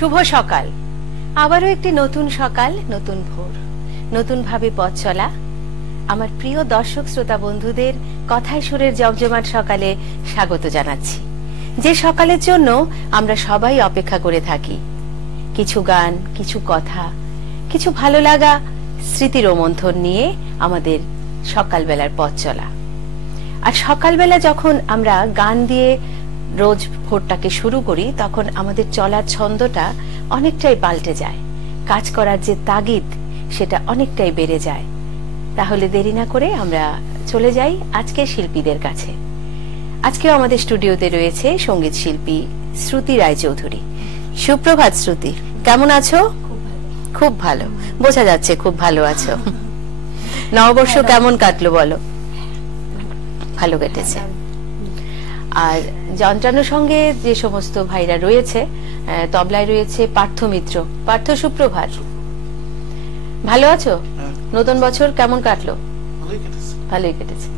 শুভ সকাল। আবারও একটি নতুন সকাল, নতুন ভোর, নতুন ভাবে পথ চলা। আমার প্রিয় দর্শক শ্রোতা বন্ধুদের কথায় সুরের জমজমাট সকালে স্বাগত জানাচ্ছি, যে সকালের জন্য আমরা সবাই অপেক্ষা করে থাকি। কিছু গান, কিছু কথা, কিছু ভালো লাগা স্মৃতি রোমন্থন নিয়ে আমাদের সকালবেলার পথ চলা। আর সকালবেলা যখন আমরা গান দিয়ে রোজ ভোরটাকে শুরু করি, তখন আমাদের চলার ছন্দটা অনেকটাই পাল্টে যায়, কাজ করার যে তাগিদ সেটা অনেকটাই বেড়ে যায়। তাহলে দেরি না করে আমরা চলে যাই আজকে শিল্পীদের কাছে। আজকেও আমাদের স্টুডিওতে রয়েছে সঙ্গীত শিল্পী শ্রুতি রায়চৌধুরী। সুপ্রভাত শ্রুতি, কেমন আছো? খুব ভালো, বোঝা যাচ্ছে খুব ভালো আছো। নববর্ষ কেমন কাটলো বলো? ভালো কেটেছে। আর যন্ত্রানোর সঙ্গে যে সমস্ত ভাইরা রয়েছে, তবলায় রয়েছে পার্থ মিত্র। পার্থ, সুপ্রভাত, ভালো আছো? নতুন বছর কেমন কাটলো? ভালোই কেটেছে।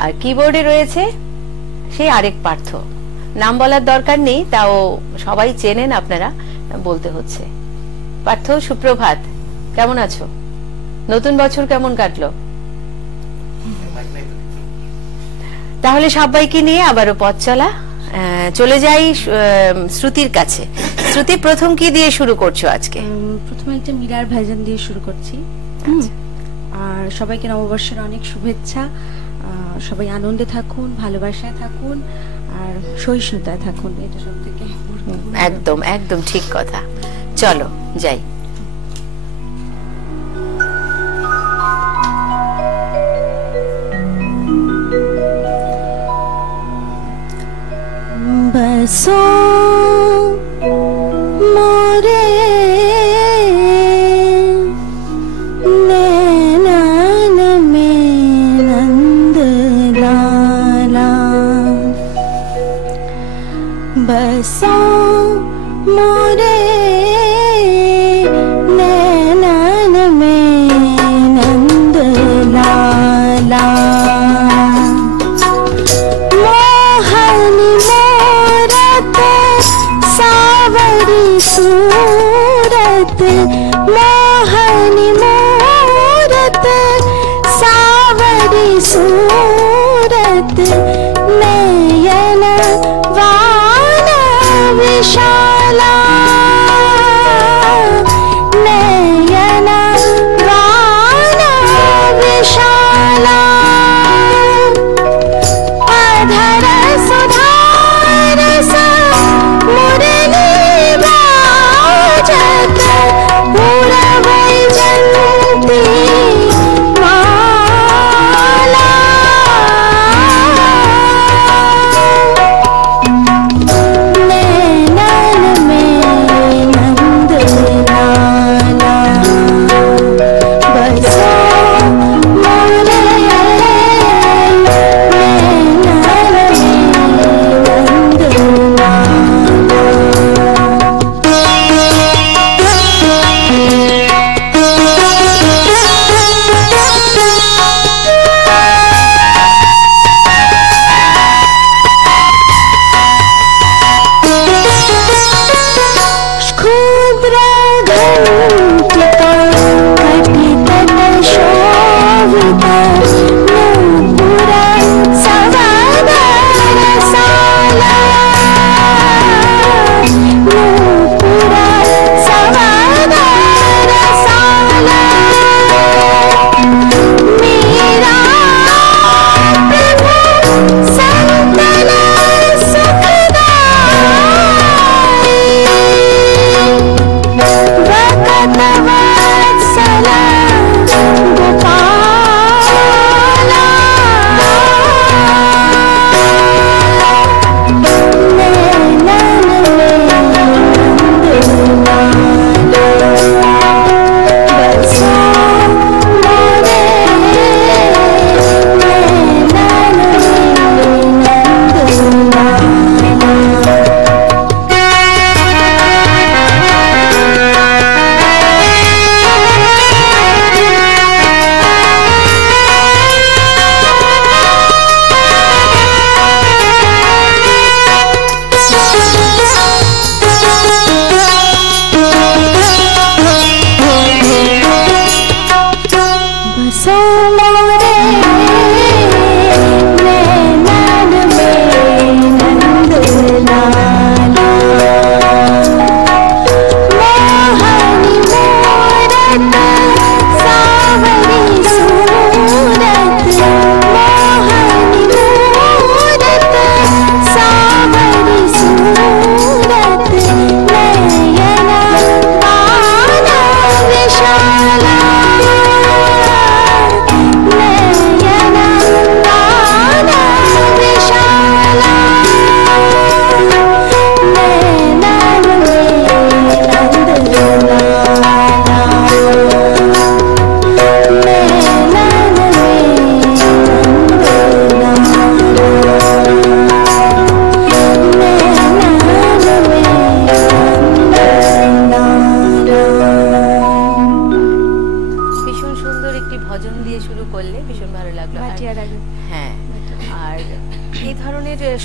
আর কিবোর্ডে রয়েছে সেই আরেক পার্থ, নাম বলার দরকার নেই, তাও সবাই চেনেন, আপনারা বলতে হচ্ছে। পার্থ, সুপ্রভাত, কেমন আছো? নতুন বছর কেমন কাটলো? তাহলে সবাইকে নিয়ে আবারও পথ চলা। চলে যাই শ্রুতির কাছে। শ্রুতি, প্রথম কি দিয়ে শুরু করছো আজকে? প্রথমে একটা মিরার ভাইজান দিয়ে শুরু করছি। আর সবাইকে নববর্ষের অনেক শুভেচ্ছা। সবাই আনন্দে থাকুন, ভালোবাসায় থাকুন, আর সহিষ্ণুতায় থাকুন, এটা সব থেকে একদম একদম ঠিক কথা। চলো যাই। बसो मोरे नैनन में नंद लाला, बसो मोरे नैनन में नंद लाला, सूरत मोहनी मूरत, सावरी सूरत, नयन वान विशाला, नयन वान विशाला, अधर सुधार सा मुरली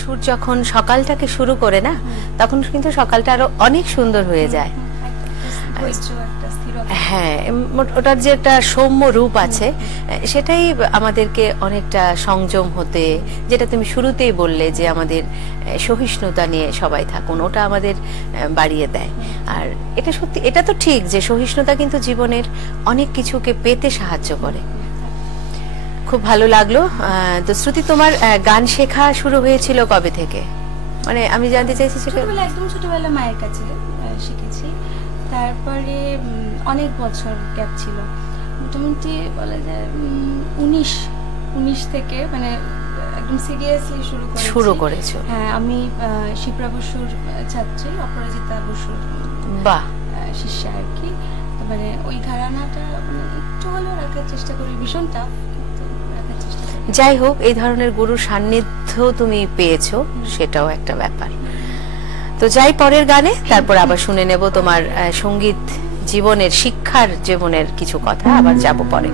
সুর যখন সকালটাকে শুরু করে না, তখন কিন্তু সকালটা আরো অনেক সুন্দর হয়ে যায়। হ্যাঁ, ওটার যে একটা সৌম্য রূপ আছে, সেটাই আমাদেরকে অনেকটা সংযম হতে, যেটা তুমি শুরুতেই বললে যে আমাদের সহিষ্ণুতা নিয়ে সবাই থাকুন, ওটা আমাদের বাড়িয়ে দেয়। আর এটা সত্যি, এটা তো ঠিক যে সহিষ্ণুতা কিন্তু জীবনের অনেক কিছুকে পেতে সাহায্য করে। খুব ভালো লাগলো। তো শ্রুতি, তোমার গান শেখা শুরু হয়েছিল কবে থেকে? মানে আমি জানতে চাইছি সেটা। একদম ছোটবেলা মায়ের কাছে শিখেছি, তারপরে অনেক বছর গ্যাপ ছিল, মোটামুটি বলা যায় 19 থেকে মানে একদম সিরিয়াসলি শুরু করেছো। হ্যাঁ, আমি শিপ্রা বসুর ছাত্রী, অপরাজিতা বসুর বাহ শিষ্যা আর কি। মানে ওই ঘরানাটা মানে একটু হলেও রাখার চেষ্টা করি, ভীষণ টাফ কিন্তু রাখার চেষ্টা করি। যাই হোক, এই ধরনের গুরুর সান্নিধ্য তুমি পেয়েছো, সেটাও একটা ব্যাপার। তো যাই পরের গানে, তারপর আবার শুনে নেব তোমার সঙ্গীত জীবনের, শিক্ষার জীবনের কিছু কথা, আবার যাব পরে।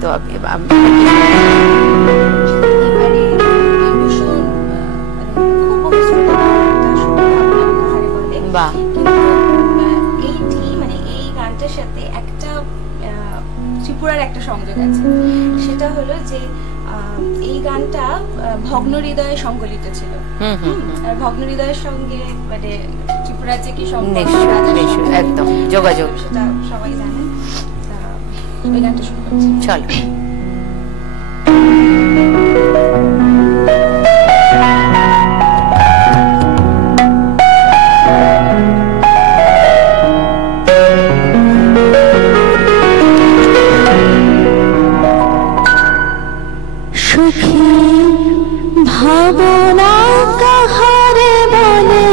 তো বাহ, এই গানটার সাথে একটা ত্রিপুরার একটা সংযোগ আছে, সেটা হলো যে এই গানটা ভগ্ন হৃদয়ে সংকলিত ছিল। আর ভগ্ন হৃদয়ের সঙ্গে মানে ত্রিপুরার যে কি সম্পর্ক, একদম যোগাযোগ, সেটা সবাই জানেন। ওই গানটা শুরু করছি, চলো। ভাবনা কাহারে বলে,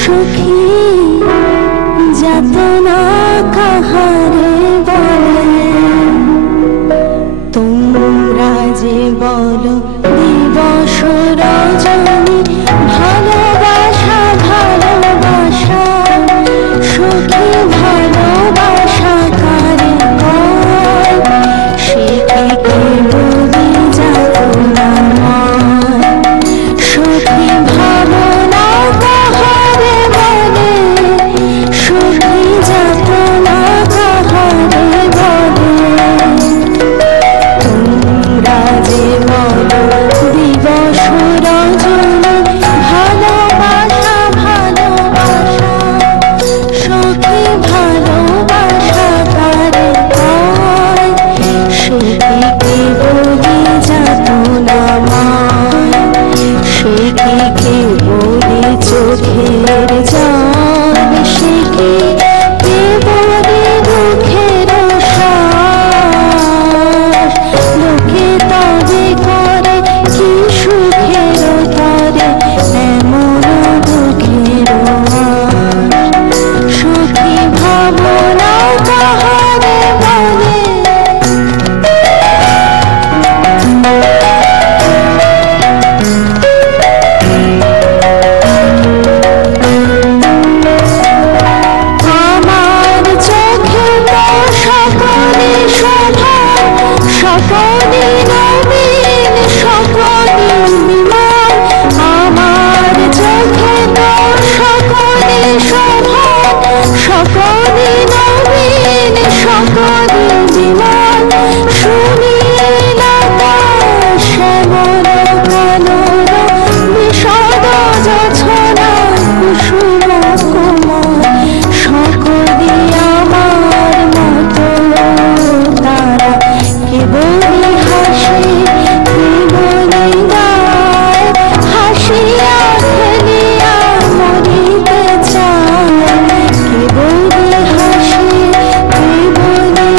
সুখী যাতনা কাহারে বলে, তোমরা যে বলো দিবস রজনী, ভালোবাসা ভালোবাসা, সুখী ভালোবাসা কারে কয়, সে কি বলি যাতনা ময়, সুখী ভাবনা কাহারে বলে, সুখী যাতনা কাহারে বলে, তোমরা যে বলো দিবস রজনী, ভালোবাসা ভালোবাসা, সুখী ভালোবাসা কারে কয়, সে কি বলি যাতনা ময়, সে কি বলি চোখের জল, সে কি বলি দুঃখের শ্বাস, লোকে তবে করে কি সুখের তরে, এমন দুঃখের আশ, সুখী ভাবনা কাহারে বলে। আমার চোখে তো সকলে শোভা, সকলে নবীন, সকলে বিমান, আমার চোখে তো সকলে শোভা, সকলে নবীন, সকলে বিমান, সুনীলতা শ্যামল কানন, বিষদ জোছনা কুসুম কোমল, সকলে আমার মতো তারা, কেবলি হাসে কেবলি গায়, হাসিয়া খেলিয়া মরিতে চায়, কেবলি হাসে কেবলি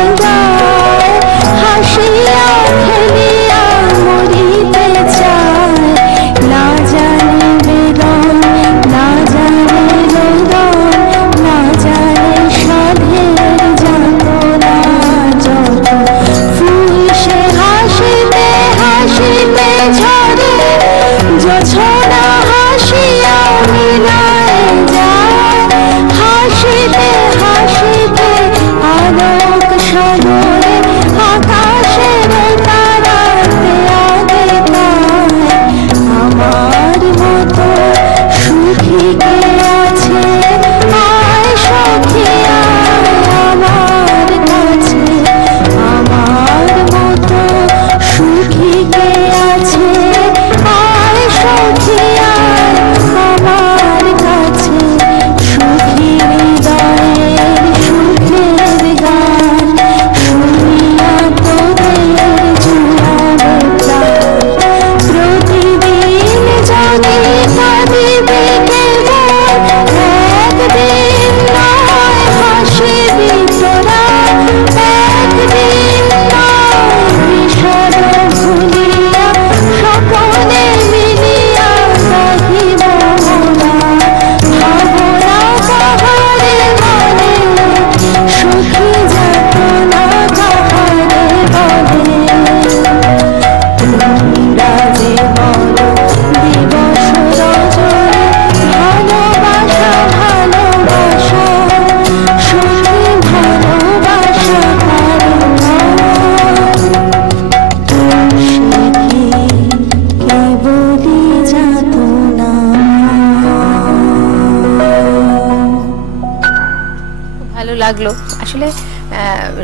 ভালো লাগলো আসলে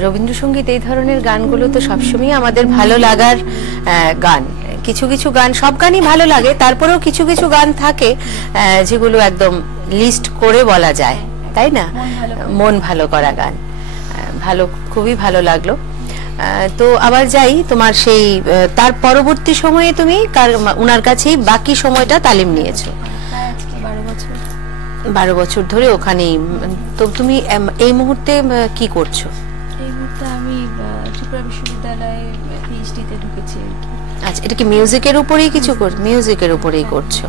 রবীন্দ্রসঙ্গীত এই ধরনের গানগুলো তো সবসময় আমাদের ভালো লাগার গান। কিছু কিছু গান, সব গানই ভালো লাগে, তারপরেও কিছু কিছু গান থাকে যেগুলো একদম লিস্ট করে বলা যায়, তাই না? মন ভালো করা গান। ভালো, খুবই ভালো লাগলো। তো আবার যাই তোমার সেই তার পরবর্তী সময়ে তুমি উনার কাছেই বাকি সময়টা তালিম নিয়েছো। 12 বছর ধরে ওখানেই। তো তুমি এই মুহূর্তে কি করছো? এই মুহূর্তে আমি ত্রিপুরা বিশ্ববিদ্যালয়ে পিএইচডি তে ঢুকেছি আর কি। আচ্ছা, এটা কি মিউজিকের উপরেই কিছু মিউজিকের উপরেই করছো?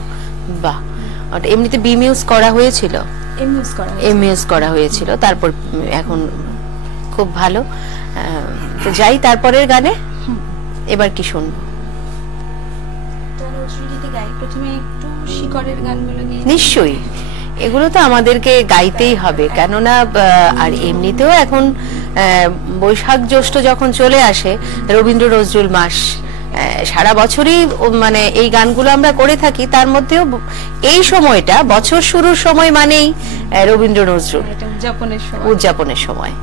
বাহ। এমনিতে বি মিউজ করা হয়েছিল? এমইউজ করা হয়েছিল, তারপর এখন খুব ভালো। তো যাই তারপরের গানে, এবার কি শুনবো? প্রথমে একটু শিকড়ের গানগুলো নিয়ে। নিশ্চয়ই, এগুলো তো আমাদেরকে গাইতেই হবে, কেননা আর এমনিতেও এখন বৈশাখ জ্যৈষ্ঠ যখন চলে আসে, রবীন্দ্র নজরুল মাস, সারা বছরই মানে এই গানগুলো আমরা করে থাকি। তার মধ্যেও এই সময়টা বছর শুরুর সময় মানেই রবীন্দ্র নজরুল উদযাপনের সময়।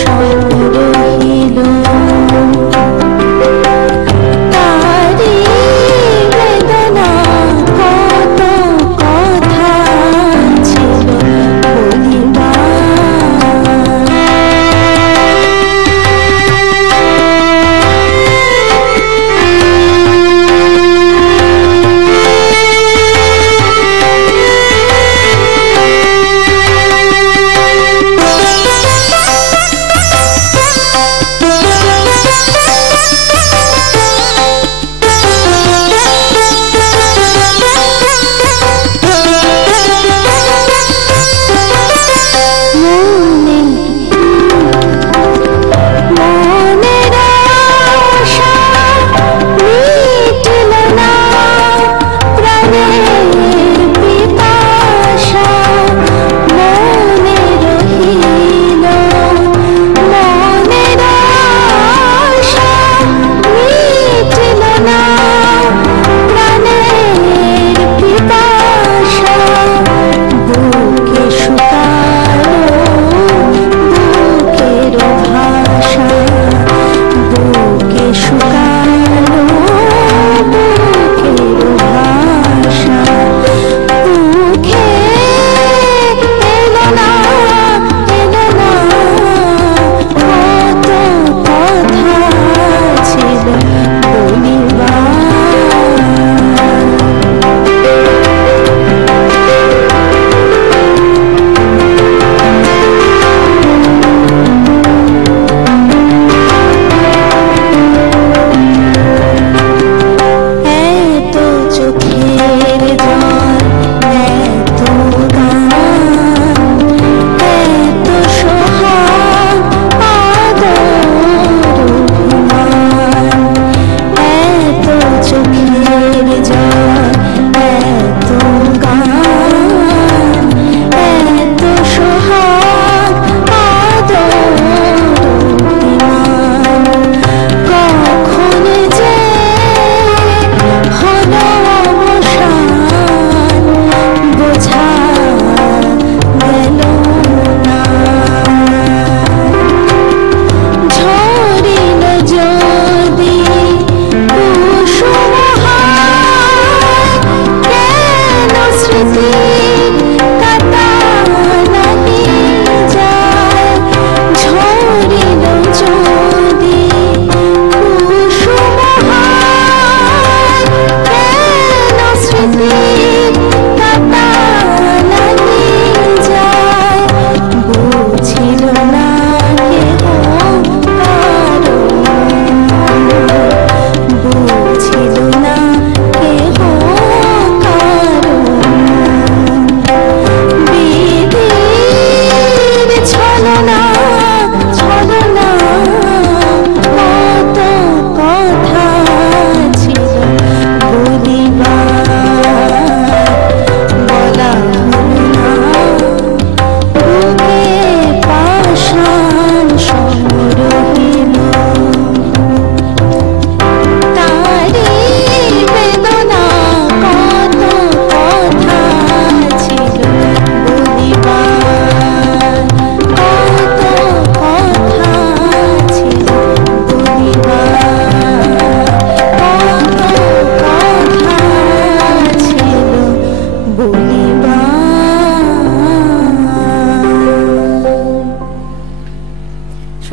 Show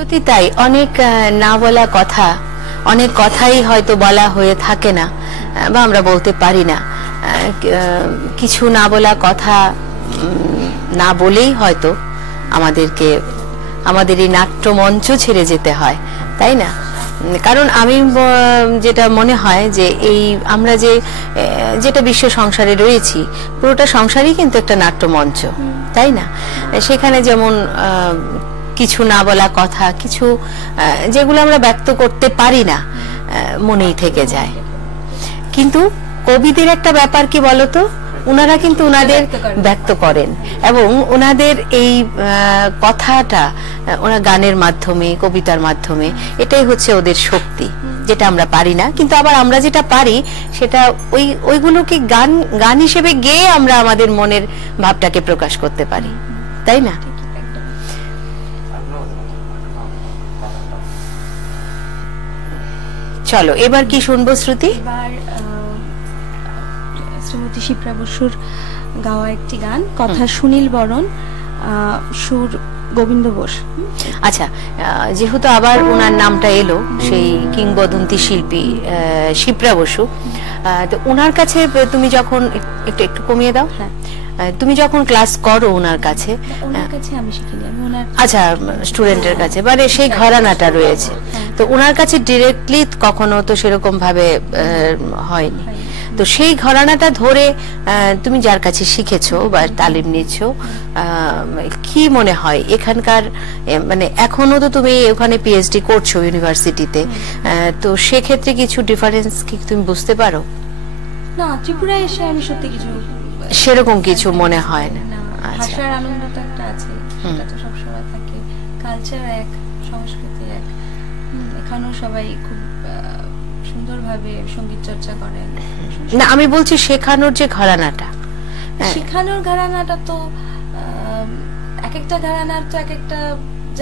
সত্যি তাই, অনেক না বলা কথা, অনেক কথাই হয়তো বলা হয়ে থাকে না বা আমরা বলতে পারি না। কিছু না বলা কথা না বলেই হয়তো আমাদেরকে আমাদের এই নাট্যমঞ্চ ছেড়ে যেতে হয়, তাই না? কারণ আমি যেটা মনে হয় যে এই আমরা যেটা বিশ্ব সংসারে রয়েছি, পুরোটা সংসারই কিন্তু একটা নাট্যমঞ্চ, তাই না? সেখানে যেমন কিছু না বলা কথা, কিছু যেগুলো আমরা ব্যক্ত করতে পারি না, মনেই থেকে যায়। কিন্তু কবিদের একটা ব্যাপার কি বলতো, ওনারা কিন্তু ওনাদের ব্যক্ত করেন এবং ওনাদের এই কথাটা ওনার গানের মাধ্যমে, কবিতার মাধ্যমে, এটাই হচ্ছে ওদের শক্তি, যেটা আমরা পারি না। কিন্তু আবার আমরা যেটা পারি সেটা ওইগুলোকে গান হিসেবে গেয়ে আমরা আমাদের মনের ভাবটাকে প্রকাশ করতে পারি, তাই না? চলো এবার কি শুনবো শ্রুতি? এবার শ্রীমতী শিপ্রা বসুর গাওয়া একটি গান, কথা সুনীল বরণ, সুর গোবিন্দ বোস। আচ্ছা, যেহেতু আবার ওনার নামটা এলো, সেই কিংবদন্তি শিল্পী শিপ্রা বসু, তো ওনার কাছে তুমি যখন একটু কমিয়ে দাও, হ্যাঁ, তুমি যখন ক্লাস করো ওনার কাছে, আমি শিখিনি, আমি ওনার, আচ্ছা, স্টুডেন্টের কাছে, মানে সেই ঘরানাটা রয়েছে, তো ওনার কাছে ডিরেক্টলি কখনো তো সেরকম ভাবে হয়নি। তো সেই ঘরানাটা ধরে তুমি যার কাছে শিখেছো বা তালিম নিচ্ছ, কি মনে হয় এখানকার, মানে এখনো তো তুমি ওখানে পিএইচডি করছো ইউনিভার্সিটিতে, তো সেক্ষেত্রে কিছু ডিফারেন্স কি তুমি বুঝতে পারো? না, ত্রিপুরায় এসে আমি সত্যি কিছু সেরকম কিছু মনে হয় না। ভাষার আনন্দ তো একটা আছে, সেটা তো সবসময় থাকে, কালচার এক, সংস্কৃতি এক, এখানেও সবাই খুব সুন্দরভাবে সঙ্গীত চর্চা করেন। না, আমি বলছি শেখানোর যে ঘরানাটা, শেখানোর ঘরানাটা তো এক একটা ঘরানার তো এক একটা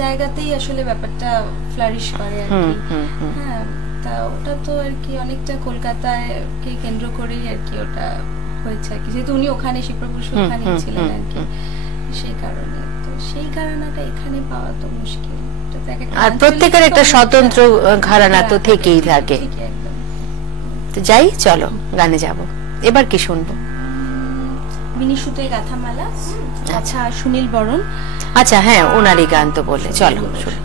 জায়গাতেই আসলে ব্যাপারটা ফ্লারিশ করে আর কি। হ্যাঁ, তা ওটা তো আর কি অনেকটা কলকাতায় কে কেন্দ্র করেই আর কি ওটা হয়েছে আর কি, যেহেতু উনি ওখানে, শিপ্রা বসু ওখানেই ছিলেন আর কি, সেই কারণে তো সেই ঘরানাটা এখানে পাওয়া তো মুশকিল। আর প্রত্যেকের একটা স্বতন্ত্র ঘরানা তো থেকেই থাকে। তো যাই, চলো গানে যাব। এবার কি শুনবো? বিনিশুতে গাথামালা, আচ্ছা, সুনীল বরণ। আচ্ছা, হ্যাঁ, ওনারই গান তো বললে, চলো শুনি।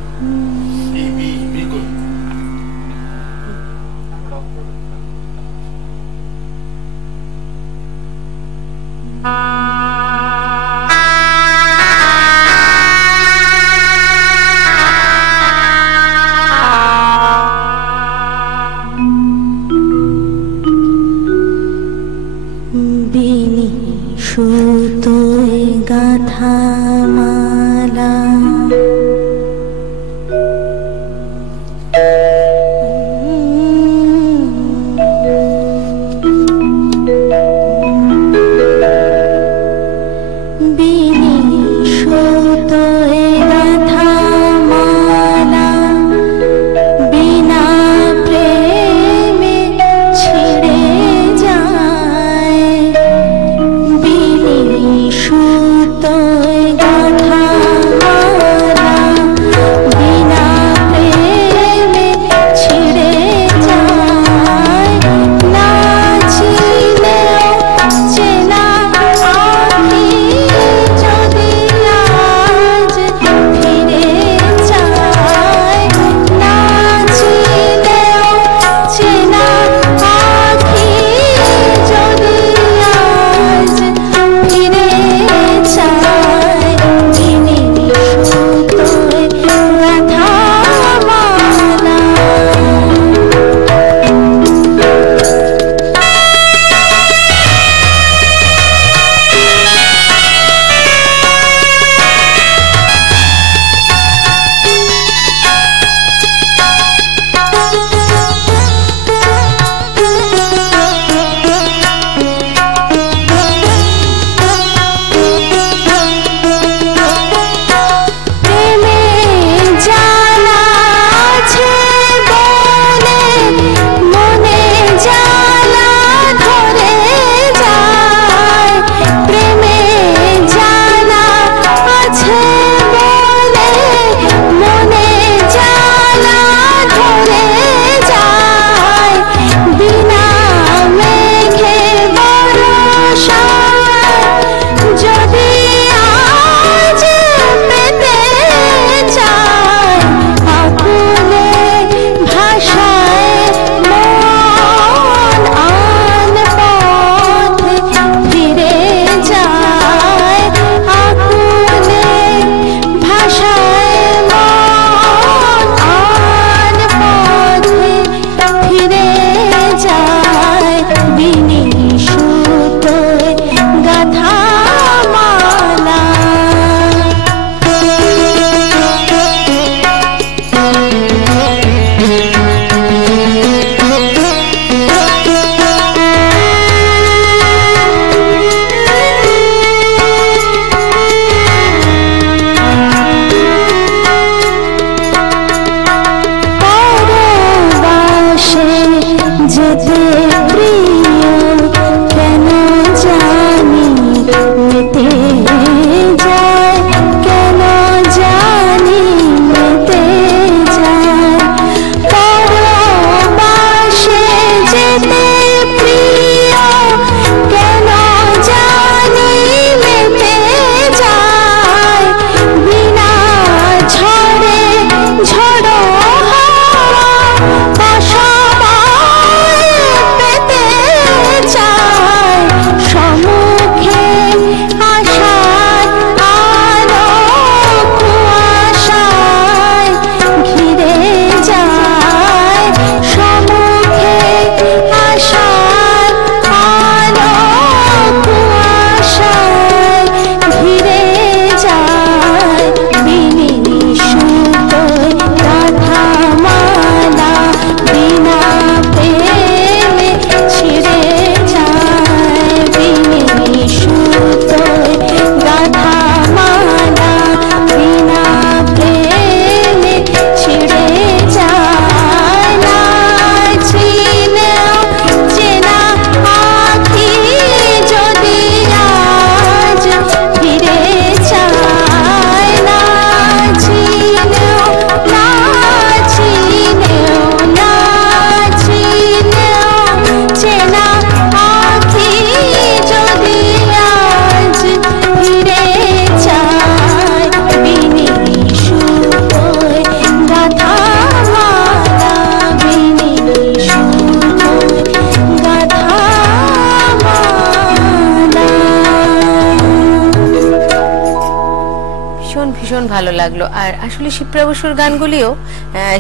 সুতোয় গাথামালা ভীষণ ভীষণ ভালো লাগলো। আর আসলে শিপ্রা বসুর গানগুলিও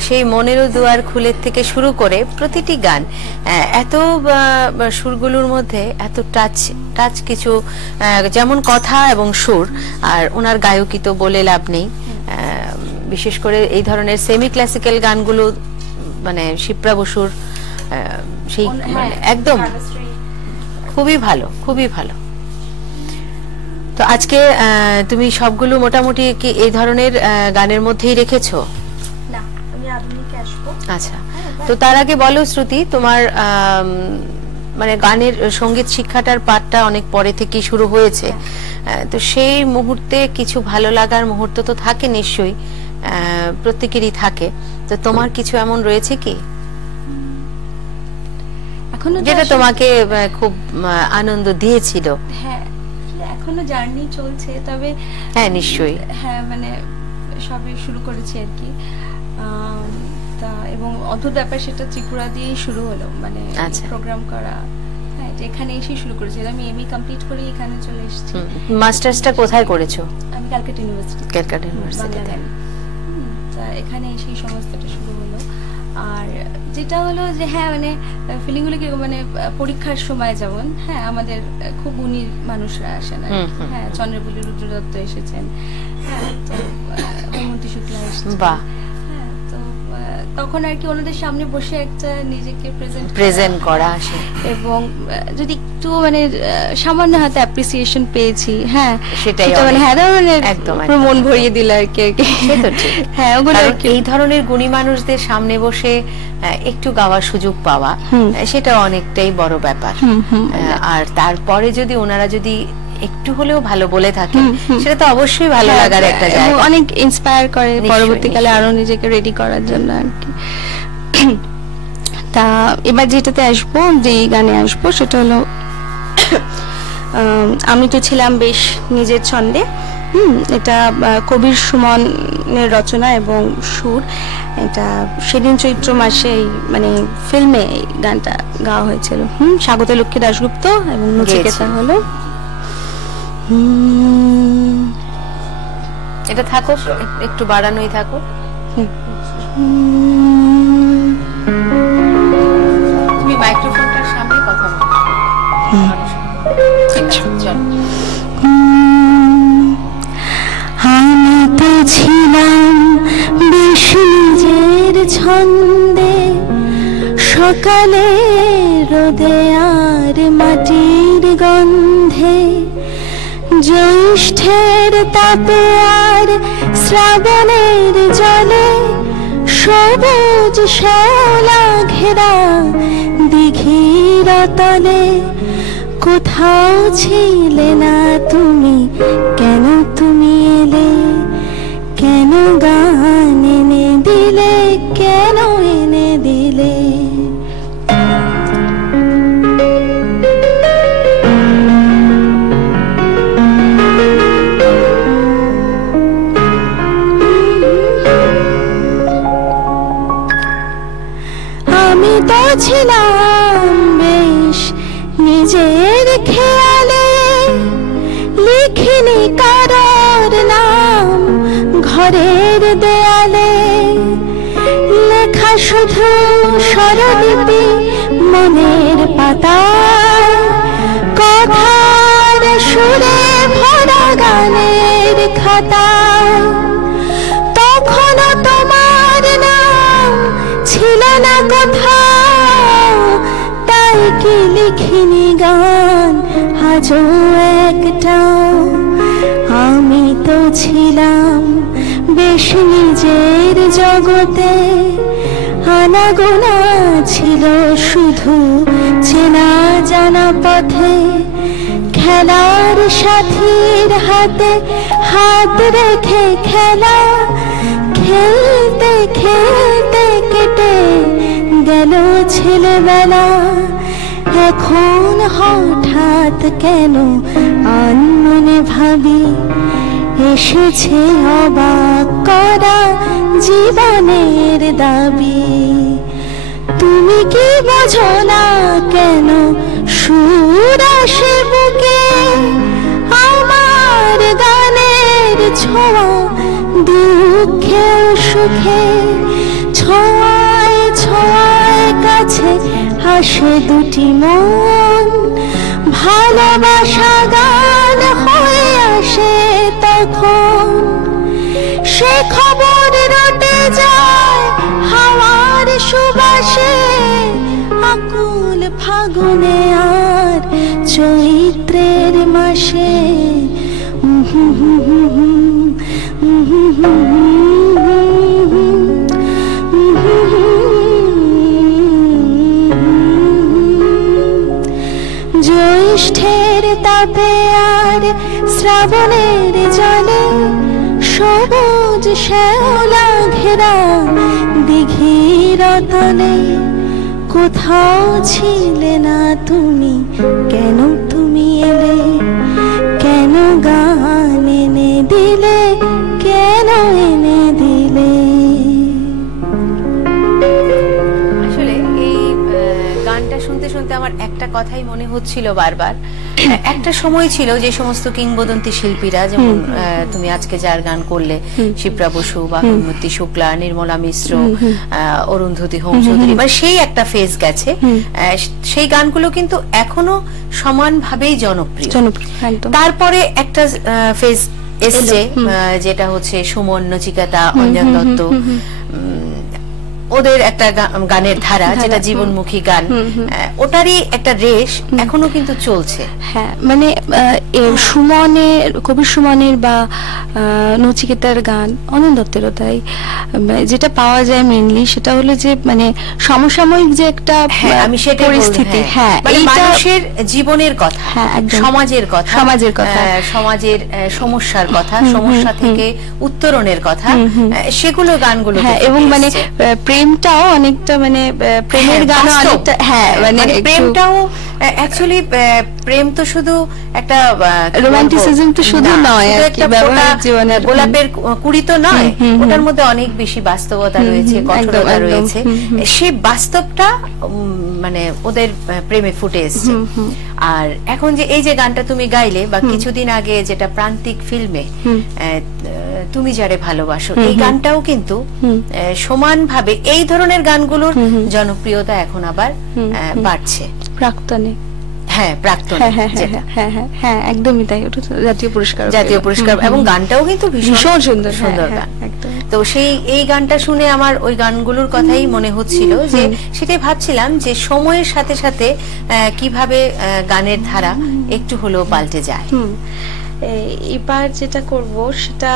সেই মনেরও দুয়ার খুলের থেকে শুরু করে প্রতিটি গান এত সুরগুলোর মধ্যে এত টাচ কিছু, যেমন কথা এবং সুর, আর ওনার গায়কী তো বলে লাভ নেই। বিশেষ করে এই ধরনের সেমি ক্লাসিক্যাল গানগুলো মানে শিপ্রা বসুর সেই একদম খুবই ভালো, খুবই ভালো। তো আজকে তুমি সবগুলো মোটামুটি কি এই ধরনের গানের মধ্যেই রেখেছো? না, আমি আধুনিকে আসবো। আচ্ছা, তো তার আগে বলো শ্রুতি, তোমার মানে গানের সঙ্গীত শিক্ষাটার পাঠটা অনেক পরে থেকেই শুরু হয়েছে, তো সেই মুহূর্তে কিছু ভালো লাগার মুহূর্ত তো থাকে নিশ্চয়ই, প্রত্যেকেরই থাকে। তো তোমার কিছু এমন রয়েছে কি যেটা তোমাকে খুব আনন্দ দিয়েছিল? হ্যাঁ, এখনো জার্নি চলছে, তবে হ্যাঁ নিশ্চয়ই, হ্যাঁ মানে সবে শুরু করেছি আর কি। তা এবং অদ্ভুত ব্যাপার, সেটা ত্রিপুরা দিয়েই শুরু হলো, মানে প্রোগ্রাম করা। হ্যাঁ, এটা এখানে এসেই শুরু করেছি। আমি এমএ কমপ্লিট করে এখানে চলে এসেছি। মাস্টার্সটা কোথায় করেছো? আমি ক্যালকাটা ইউনিভার্সিটি। ক্যালকাটা ইউনিভার্সিটিতে। তা এখানে এসেই সমস্তটা শুরু হলো। আর যেটা হলো যে হ্যাঁ মানে ফিলিংগুলো কি মানে পরীক্ষার সময় যেমন, হ্যাঁ আমাদের খুব গুণী মানুষরা আসেন, হ্যাঁ চন্দ্রবলি রুদ্র দত্ত এসেছেন, হ্যাঁ তো হেমন্তী শুক্লা এসেছেন, বাহ, হ্যাঁ তো তখন আর কি ওনাদের সামনে বসে একটা নিজেকে প্রেজেন্ট করা আসে, এবং যদি একটু মানে সামান্য হাতে অ্যাপ্রিসিয়েশন পেয়েছি, হ্যাঁ সেটাই মানে হ্যাঁ মানে একদম মন ভরিয়ে দিল আর কি। সেটা ঠিক, হ্যাঁ ওগুলো এই ধরনের গুণী মানুষদের সামনে বসে একটু গাওয়ার সুযোগ পাওয়া, সেটা অনেকটাই বড় ব্যাপার। আর তারপরে যদি ওনারা যদি একটু হলেও ভালো বলে থাকেন, সেটা তো অবশ্যই ভালো লাগার একটা জায়গা, অনেক ইন্সপায়ার করে পরবর্তীকালে আরো নিজেকে রেডি করার জন্য আর কি। তা এবার যেটাতে আসবো, যে গানে আসবো, সেটা হলো আমি তো ছিলাম বেশ নিজের ছন্দে। এটা কবির সুমনের রচনা এবং সুর। এটা সেদিন চৈত্র মাসে মানে ফিল্মে এই গানটা গাওয়া হয়েছিল। স্বাগত লক্ষ্মী দাশগুপ্ত এবং নচিকেতা হলো। এটা থাকো, একটু বাড়ানোই থাকো। তুমি মাইক্রোফোনটার সামনে কথা বলো। আমি তো ছিলাম বেশ নিজের ছন্দে, সকালে রোদে আর মাটির গন্ধে, জ্যৈষ্ঠের তাপে আর শ্রাবণের জলে, সবুজ শ্যাওলা ঘেরা দিঘির তলে। কোথাও ছিলে না তুমি, কেন তুমি এলে, কেন গান এনে দিলে, কেন এনে দিলে। আমি তো ছিলাম বেশ নিজের খেয়ালে, লিখিনি কারোর নাম ঘরের দেয়ালে, লেখা শুধু স্বরলিপি মনের পাতায়, কথার সুরে ভরা গানের খাতায়। তখনও তোমার নাম ছিল না কোথাও, তাই কি লিখিনি গান আজও একটাও। আমি তো ছিলাম বেশ নিজের জগতে, আনাগোনা ছিল শুধু চেনা জানা পথে, খেলার সাথীর হাতে হাত রেখে খেলা, খেলতে খেলতে কেটে গেল ছেলেবেলা। এখন হঠাৎ কেন আনমনে ভাবি, এসেছে অবাক করা জীবনের দাবি। তুমি কি বোঝো না কেন সুর আসে বুকে, আমার গানের ছোঁয়া দুঃখে সুখে, ছোঁয়ায় ছোঁয়ায় কাছে হাসে দুটি মন, ভালোবাসা গান হয়ে আসে তখন। সে খবর রটে যায় হাওয়ার সুবাসে, আকুল ফাগুনে আর চৈত্রের মাসে। জ্যৈষ্ঠের তাপে আর শ্রাবণের জলে, সবুজ শ্যাওলা ঘেরা দিঘির তলে, কোথাও ছিলে না তুমি, কেন তুমি এলে, কেন গান এনে দিলে, কেন এনে দিলে। আসলে এই গানটা শুনতে শুনতে আমার একটা কথাই মনে হচ্ছিল বারবার। একটা সময় ছিল যে সমস্ত কিংবদন্তি শিল্পীরা, যেমন তুমি আজকে যার গান করলে, শিপ্রা বসু, বাহুমতি শুক্লা, নির্মলা মিশ্র, অরুন্ধতী হোম চৌধুরী, মানে সেই একটা ফেজ গেছে। সেই গানগুলো কিন্তু এখনো সমানভাবেই জনপ্রিয়। তারপরে একটা ফেজ এসছে, যেটা হচ্ছে সুমন, নচিকেতা, অঞ্জন দত্ত, ওদের একটা গানের ধারা, যেটা জীবনমুখী গান, ওটারই একটা রেশ এখনো কিন্তু চলছে। হ্যাঁ, মানে সুমনের, কবি সুমনের বা নচিকেতার গান, অনিল দত্তেরও তাই, যেটা পাওয়া যায় মেইনলি সেটা হলো যে মানে সমসাময়িক যে একটা পরিস্থিতি, হ্যাঁ, মানুষের জীবনের কথা, সমাজের কথা, সমাজের সমস্যার কথা, সমস্যা থেকে উত্তরণের কথা, সেগুলো গানগুলো, এবং মানে প্রেমটাও অনেকটা, মানে প্রেমের গান অনেকটা, হ্যাঁ, মানে প্রেমটাও অ্যাকচুয়ালি, প্রেম তো শুধু একটা রোমান্টিসিজম তো শুধু নয়, একটা জীবনের গোলাপের কুড়ি তো নয়, ওটার মধ্যে অনেক বেশি বাস্তবতা রয়েছে, কঠোরতা রয়েছে। সেই বাস্তবটা মানে ওদের প্রেমে ফুটে এসছে। আর এখন যে এই যে গানটা তুমি গাইলে, বা কিছুদিন আগে যেটা প্রান্তিক ফিল্মে তুমি যারে ভালোবাসো, এই গানটাও কিন্তু সমানভাবে এই ধরনের গানগুলোর জনপ্রিয়তা এখন আবার বাড়ছে। প্রাক্তনে, হ্যাঁ, প্রাক্তনে, হ্যাঁ, একদমই তাই, ওটা জাতীয় পুরস্কার, এবং গানটাও কিন্তু ভীষণ সুন্দর সুন্দর গান। তো এই গানটা শুনে আমার ওই গানগুলোর কথাই মনে হচ্ছিল, যে সেটাই ভাবছিলাম যে সময়ের সাথে সাথে কিভাবে গানের ধারা একটু হলেও পাল্টে যায়। এবার যেটা করব সেটা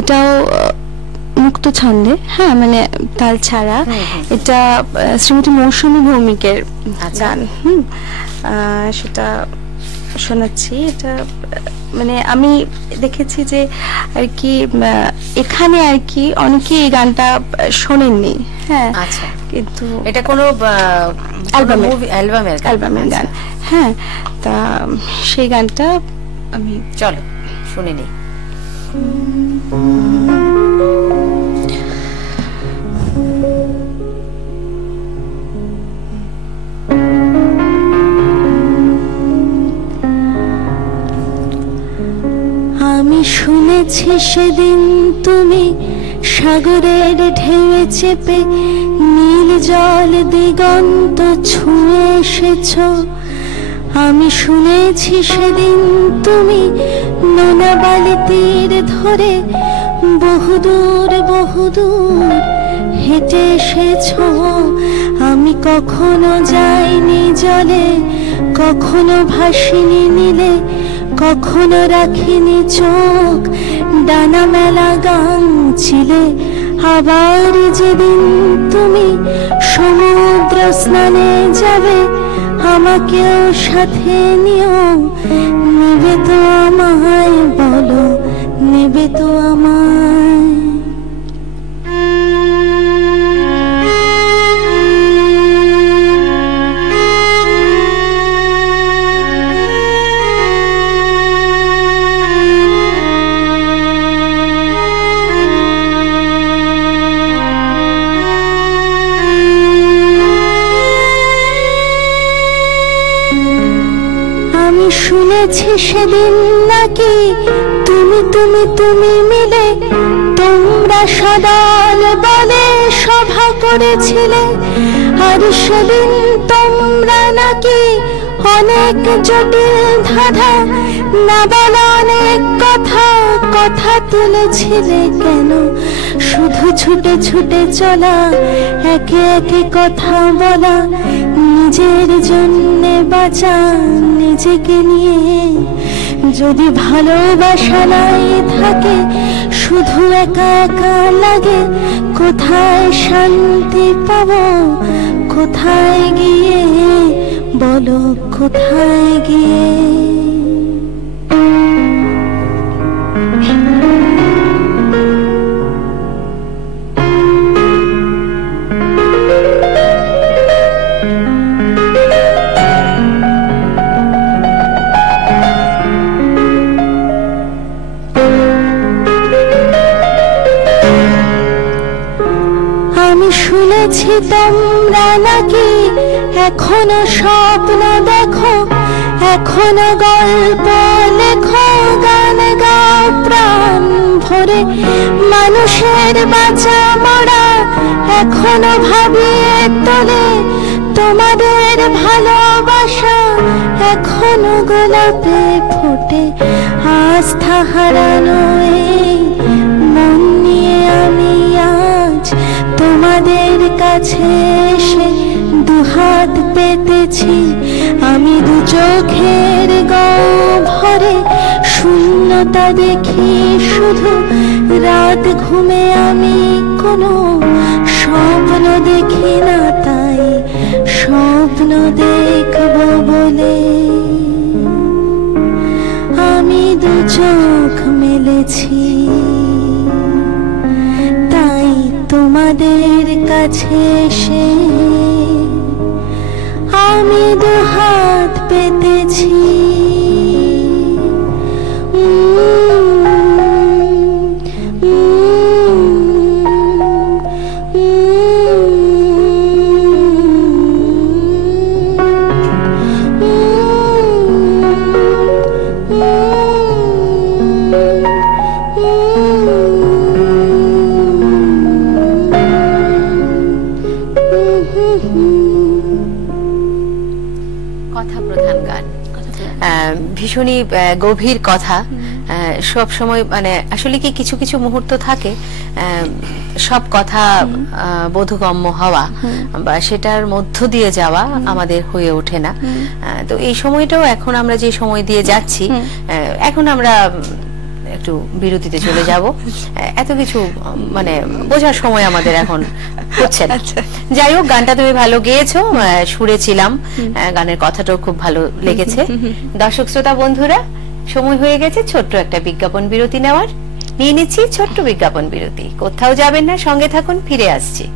এটাও মুক্ত ছন্দে, হ্যাঁ, মানে তাল ছাড়া। এটা শ্রীমতী মৌসুমী ভৌমিকের গান, সেটা শোনাচ্ছি। এটা মানে আমি দেখেছি যে আর কি এখানে আর কি অনেকে এই গানটা শোনেননি, হ্যাঁ, কিন্তু এটা কোনো অ্যালবামের গান, হ্যাঁ। তা সেই গানটা আমি, চলো শুনে নিই। আমি শুনেছি সেদিন তুমি সাগরের ঢেউয়ে চেপে নীল জল দিগন্ত ছুঁয়ে এসেছ। আমি শুনেছি সেদিন তুমি নোনা বালি তীর ধরে বহুদূর বহুদূর হেঁটে এসেছ। আমি কখনো যাইনি জলে, কখনো ভাসিনি নীলে, কখনো রাখিনি চোখ ডানা মেলা গান ছিলে। আবার যেদিন তুমি সমুদ্র স্নানে যাবে, আমাকেও সাথে নিও। নেবে তো আমায়, বলো নেবে তো আমায়। শুনেছি সেদিন নাকি তুমি তুমি তুমি মিলে তোমরা সদল বলে সভা করেছিলে, আর সেদিন তোমরা নাকি অনেক জটিল ধাঁধা না বলা অনেক কথা কথা তুলেছিলে। কেন শুধু ছুটে ছুটে চলা, একে একে কথা বলা, নিজের জন্যে বাঁচা নিজেকে নিয়ে। যদি ভালোবাসা নাই থাকে, শুধু একা একা লাগে, কোথায় শান্তি পাবো, কোথায় গিয়ে বলো, কোথায় গিয়ে? আমি শুনেছি তোমরা নাকি এখনো স্বপ্ন দেখো, এখনো গল্প লেখো, গান গাও প্রাণ ভরে, মানুষের বাঁচা মরা এখনো ভাবিয়ে তোলে। তোমাদের ভালোবাসা এখনো গোলাপে ফোটে, আস্থা হারানো এই মন নিয়ে আমি আজ তোমাদের কাছে এসে দুহাত পেতেছি। আমি দু চোখের গহ্বরে শূন্যতা দেখি শুধু, রাত ঘুমে আমি কোনো স্বপ্ন দেখি না, তাই স্বপ্ন দেখব বলে আমি দু চোখ মেলেছি। তাই তোমাদের কাছে এসে আমি দুহাত পেতেছি। কথা প্রধান গান, ভীষণই গভীর কথা। সব সময় মানে আসলে কি কিছু কিছু মুহূর্ত থাকে সব কথা বোধগম্য হওয়া বা সেটার মধ্য দিয়ে যাওয়া আমাদের হয়ে ওঠে না। তো এই সময়টাও এখন আমরা যে সময় দিয়ে যাচ্ছি, এখন আমরা একটু বিরতিতে চলে যাব। এত কিছু মানে বোঝার সময় আমাদের এখন হচ্ছে না। যাই হোক, গানটা তুমি ভালো গেয়েছো, সুরে ছিলাম, গানের কথাটাও খুব ভালো লেগেছে। দর্শক শ্রোতা বন্ধুরা, সময় হয়ে গেছে ছোট্ট একটা বিজ্ঞাপন বিরতি নেওয়ার। নিয়ে নিচ্ছি ছোট্ট বিজ্ঞাপন বিরতি। কোথাও যাবেন না, সঙ্গে থাকুন, ফিরে আসছি।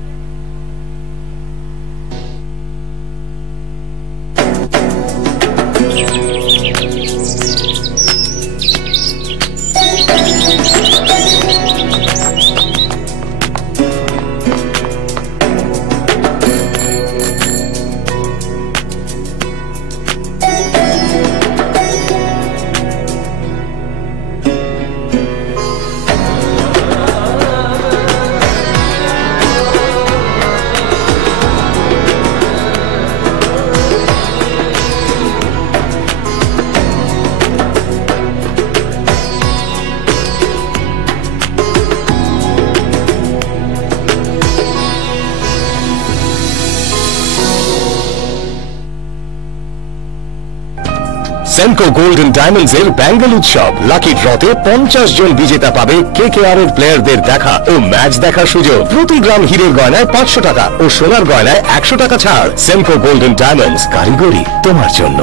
সেনকো গোল্ডেন ডায়মন্ডস এর ব্যাঙ্গল উৎসব লাকি ড্রতে 50 জন বিজেতা পাবে কেকেআর এর প্লেয়ারদের দেখা ও ম্যাচ দেখার সুযোগ। প্রতি গ্রাম হীরের গয়নায় 500 টাকা ও সোনার গয়নায় 100 টাকা ছাড়। সেনকো গোল্ডেন ডায়মন্ডস, কারিগরি তোমার জন্য।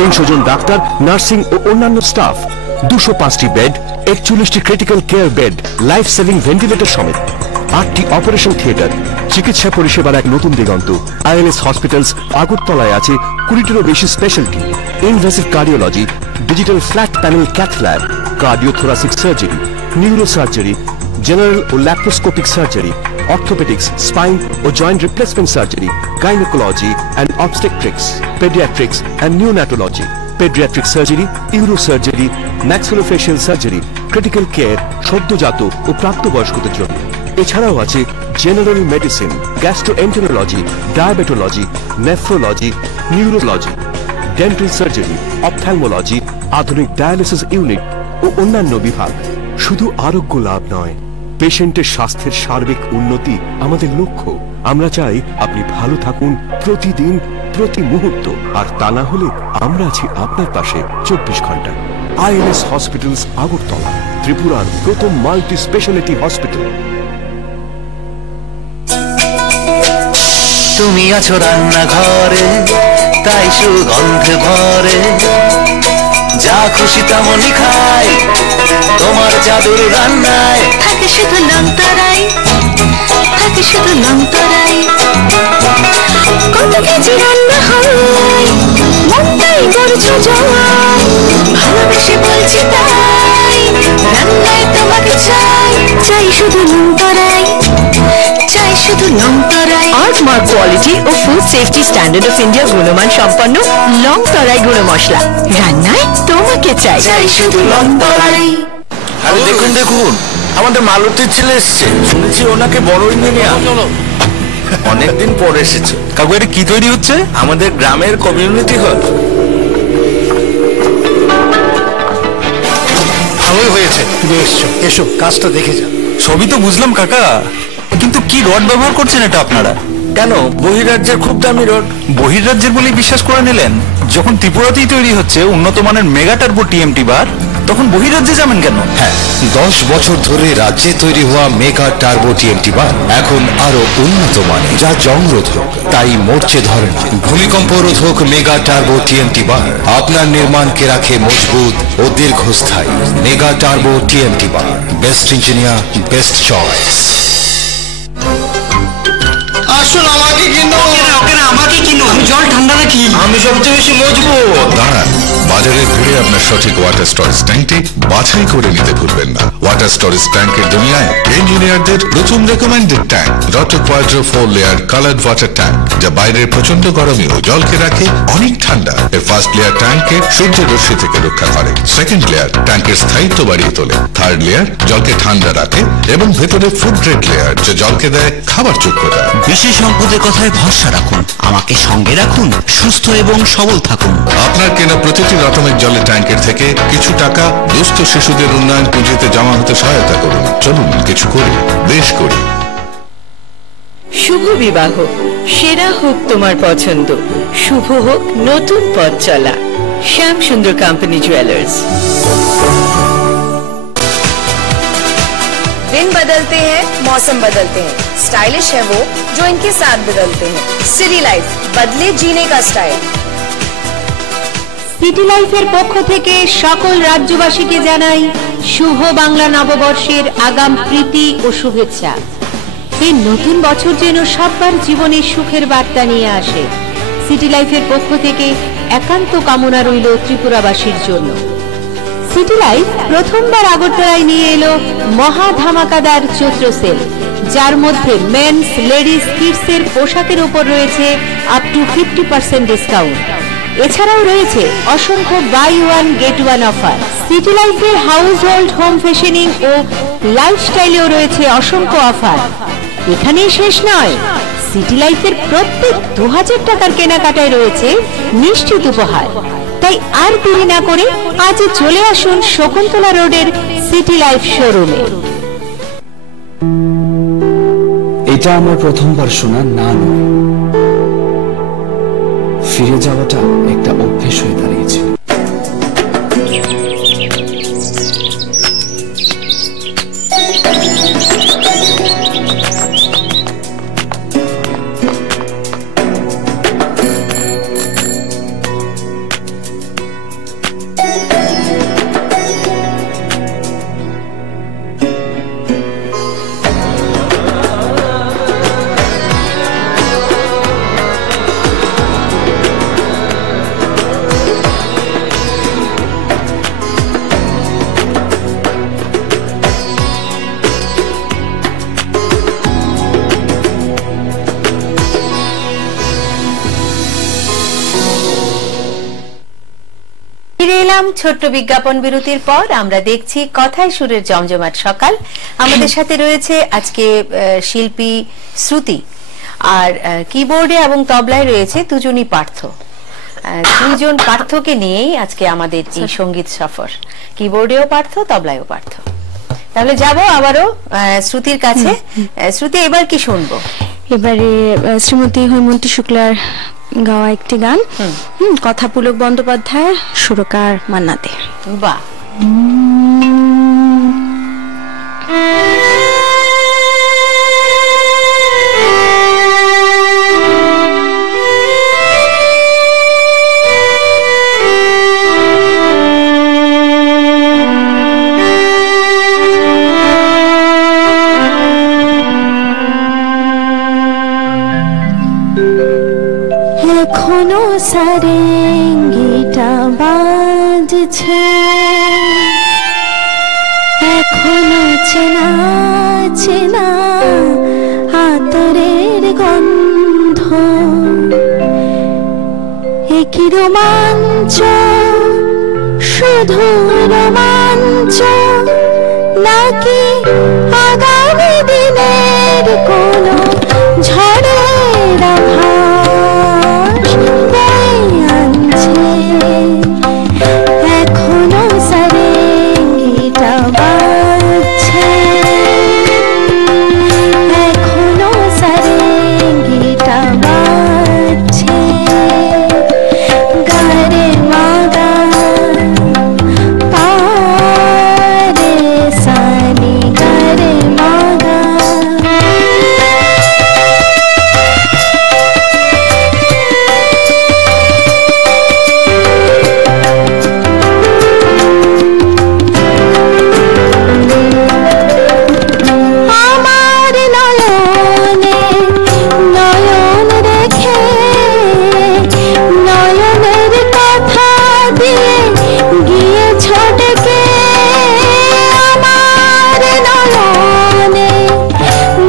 300 জন ডাক্তার, নার্সিং ও অন্যান্য স্টাফ, 205টি বেড, 41টি critical care bed, life saving ventilator সমেত 8টি অপারেশন থিয়েটার, চিকিৎসা পরিষেবার এক নতুন দিগন্ত। আইএলএস হসপিটালস আগরতলায় আছে 20টিরও বেশি speciality, invasive cardiology, digital flat panel cath lab, cardiothoracic surgery, neuro surgery, general ও ল্যাপ্রোস্কোপিক সার্জারি, অর্থোপেডিক্স, স্পাইন ও joint replacement surgery, gynaecology and obstetrics, paediatrics and neonatology, paediatric surgery, uro surgery, maxillofacial surgery, critical care সদ্যজাত ও প্রাপ্তবয়স্কদের জন্য। এছাড়াও আছে general medicine, gastroenterology, diabetology, nephrology, neurology, dental surgery, ophthalmology, আধুনিক dialysis unit ও অন্যান্য বিভাগ। শুধু আরোগ্য লাভ নয়, পেশেন্টের স্বাস্থ্যের সার্বিক উন্নতি আমাদের লক্ষ্য। আমরা চাই আপনি ভালো থাকুন প্রতিদিন, প্রতি মুহূর্ত। আর তা না হলে আমরা আছি আপনার পাশে 24 ঘন্টা। আইএলএস হসপিটালস আগরতলা, ত্রিপুরার প্রথম মাল্টি স্পেশালিটি হসপিটাল। তুমি আছো রান্নাঘরে, তাই সুগন্ধে ভরে, যা খুশি তেমনই খাই, তোমার জাদুর রান্নায় থাকে শুধু লংতরাই, থাকে শুধু লংতরাই। কত কেজি রান্না হয়, মনটাই করছো জয়, ভালোবেসে বলছি তাই, রান্নায় তোমাকে চাই, চাই শুধু লংতরাই, চাই শুধু লংতরাই। আর্টমার্ক কোয়ালিটি ও food safety standard of India গুণমান সম্পন্ন লংতরাই গুঁড়ো মশলা, রান্নায় তোমাকে চাই, চাই শুধু লংতরাই। আরে দেখুন দেখুন, আমাদের মালতীর ছেলে এসছে, শুনেছি ওনাকে বড় ইঞ্জিনিয়ার। অনেকদিন পর এসেছে। কাকু এটা কি তৈরি হচ্ছে? আমাদের গ্রামের কমিউনিটি হল। ভালোই হয়েছে তুমি এসছো, এসো কাজটা দেখে যা। সবই তো বুঝলাম কাকা, কিন্তু কি রড ব্যবহার করছেন এটা আপনারা? কেন, বহিরাজ্যের খুব দামি রড। বহিরাজ্যের বলেই বিশ্বাস করে নিলেন? যখন ত্রিপুরাতেই তৈরি হচ্ছে উন্নত মানের মেগা টার্বো টিএমটি বার, তখন বহিরাজ্যে যাবেন কেন? হ্যাঁ, 10 বছর ধরে রাজ্যে তৈরি হওয়া মেগা টার্বো টিএমটি বার এখন আরো উন্নত মানের, যা জং রোধক, তাই মরচে ধরে না। ভূমিকম্প রোধক মেগা টার্বো টিএমটি বার আপনার নির্মাণকে রাখে মজবুত ও দীর্ঘস্থায়ী। মেগা টার্বো টিএমটি বার, বেস্ট ইঞ্জিনিয়ার, বেস্ট চয়েস। আসুন আমাকে কিনো। আমাকে কিনো, আমি জল ঠান্ডা রাখি, আমি সবচেয়ে বেশি মজবুত। দাঁড়ান, বাজারে ঘুরে আপনার সঠিক ওয়াটার স্টোরেজ ট্যাঙ্কটি বাছাই করে নিতে ভুলবেন না। ওয়াটার স্টোরেজ ট্যাঙ্কের দুনিয়ায় ইঞ্জিনিয়ারদের প্রথম recommended tank Roto Quadro 4 layer coloured water tank, যা বাইরের প্রচন্ড গরমেও জলকে রাখে অনেক ঠান্ডা। এর ফার্স্ট লেয়ার ট্যাঙ্কে সূর্যের রশ্মি থেকে রক্ষা করে, সেকেন্ড লেয়ার ট্যাঙ্কের স্থায়িত্ব বাড়িয়ে তোলে, থার্ড লেয়ার জলকে ঠান্ডা রাখে, এবং ভেতরে ফুড গ্রেড লেয়ার, যা জলকে দেয় খাবার যোগ্যতা। বিশেষ সম্পদের কথায় ভরসা রাখুন, আমাকে সঙ্গে রাখুন, সুস্থ এবং সবল থাকুন। আপনার কেনা প্রতিটি রকমের জলের ট্যাঙ্কের থেকে কিছু টাকা দুস্থ শিশুদের উন্নয়ন পুঁজিতে জমা হতে সহায়তা করুন। চলুন কিছু করি, বেশ করি। শুভ বিবাহ, সেরা হোক তোমার পছন্দ, শুভ হোক নতুন পথ চলা। শ্যাম সুন্দর কোম্পানি জুয়েলার্স। दिन बदलते हैं, मौसम बदलते हैं, स्टाइलिश है वो जो इनके साथ बदलते हैं। सिटी लाइफ, बदले जीने का स्टाइल। সিটি লাইফের পক্ষ থেকে সকল রাজ্যবাসীকে জানাই শুভ বাংলা নববর্ষের আগাম প্রীতি ও শুভেচ্ছা। এই নতুন বছর যেন সবার জীবনে সুখের বার্তা নিয়ে আসে। সিটি লাইফের পক্ষ থেকে একান্ত কামনা রইল ত্রিপুরাবাসীর জন্য। সিটি লাইফ প্রথমবার আগরতলায় নিয়ে এলো মহা ধামাকাদার চৈত্র সেল, যার মধ্যে মেন্স, লেডিস, কিডসের পোশাকের উপর রয়েছে আপ টু 50% ডিসকাউন্ট। এছাড়াও রয়েছে অসংখ্য buy one get one offer. City লাইফের হাউস হোল্ড, হোম ফ্যাশনিং ও লাইফস্টাইলেও রয়েছে অসংখ্য অফার। এখানেই শেষ নয়, সিটি লাইফের প্রত্যেক 2000 টাকার কেনাকাটায় রয়েছে নিশ্চিত উপহার। তাই আর দেরি না করে আজ চলে আসুন শকুন্তলা রোডের সিটি লাইফ শোরুমে। এটা আমার প্রথমবার শোনা না নয়, ফিরে যাওয়াটা একটা অভ্যেস হয়ে দাঁড়িয়েছে। ফিরে এলাম ছোট্ট বিজ্ঞাপন বিরতির পর। আমরা দেখছি কথায় সুরের জমজমাট সকাল। আমাদের সাথে রয়েছে আজকে শিল্পী শ্রুতি, আর কিবোর্ডে এবং তবলায় রয়েছে দুজনই পার্থ। দুইজন পার্থকে নিয়েই আজকে আমাদের এই সঙ্গীত সফর। কিবোর্ডেও পার্থ, তবলায়ও পার্থ। তাহলে যাব আবারও শ্রুতির কাছে। শ্রুতি, এবার কি শুনবো? এবারে শ্রীমতী হৈমন্তী শুক্লার গাওয়া একটি গান, কথা পুলক বন্দ্যোপাধ্যায়, সুরকার মান্না দে। বাহ, এখনো সারেঙ্গিটা বাজছে, এখনো চেনা চেনা আতরের গন্ধ, একই রোমাঞ্চ, শুধু রোমাঞ্চ, নাকি আগামী দিনের কোনো ঝড়ের আভাস বয়ে আনছে। এখনো সারেঙ্গিটা বাজছে, এখনো সারেঙ্গিটা বাজছে, গারে মাগা পারে সানি গারে মাগা। আমার নয়নে নয়ন রেখে, নয়নের কথা দিয়ে গিয়েছ ডেকে। আমার নয়নে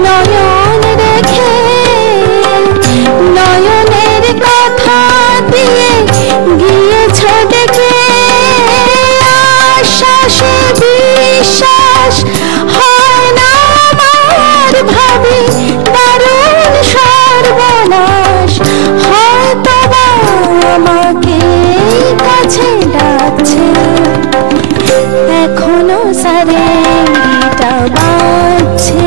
নয়ন রেখে, নয়নের কথা দিয়ে গিয়েছ ডেকে। আশ্বাসে বিশ্বাস হয় না আমার, ভাবি দারুণ সর্বনাশ, হয়তো বা আমাকে কাছে ডাকছে। এখনো সারেঙ্গিটা বাজছে,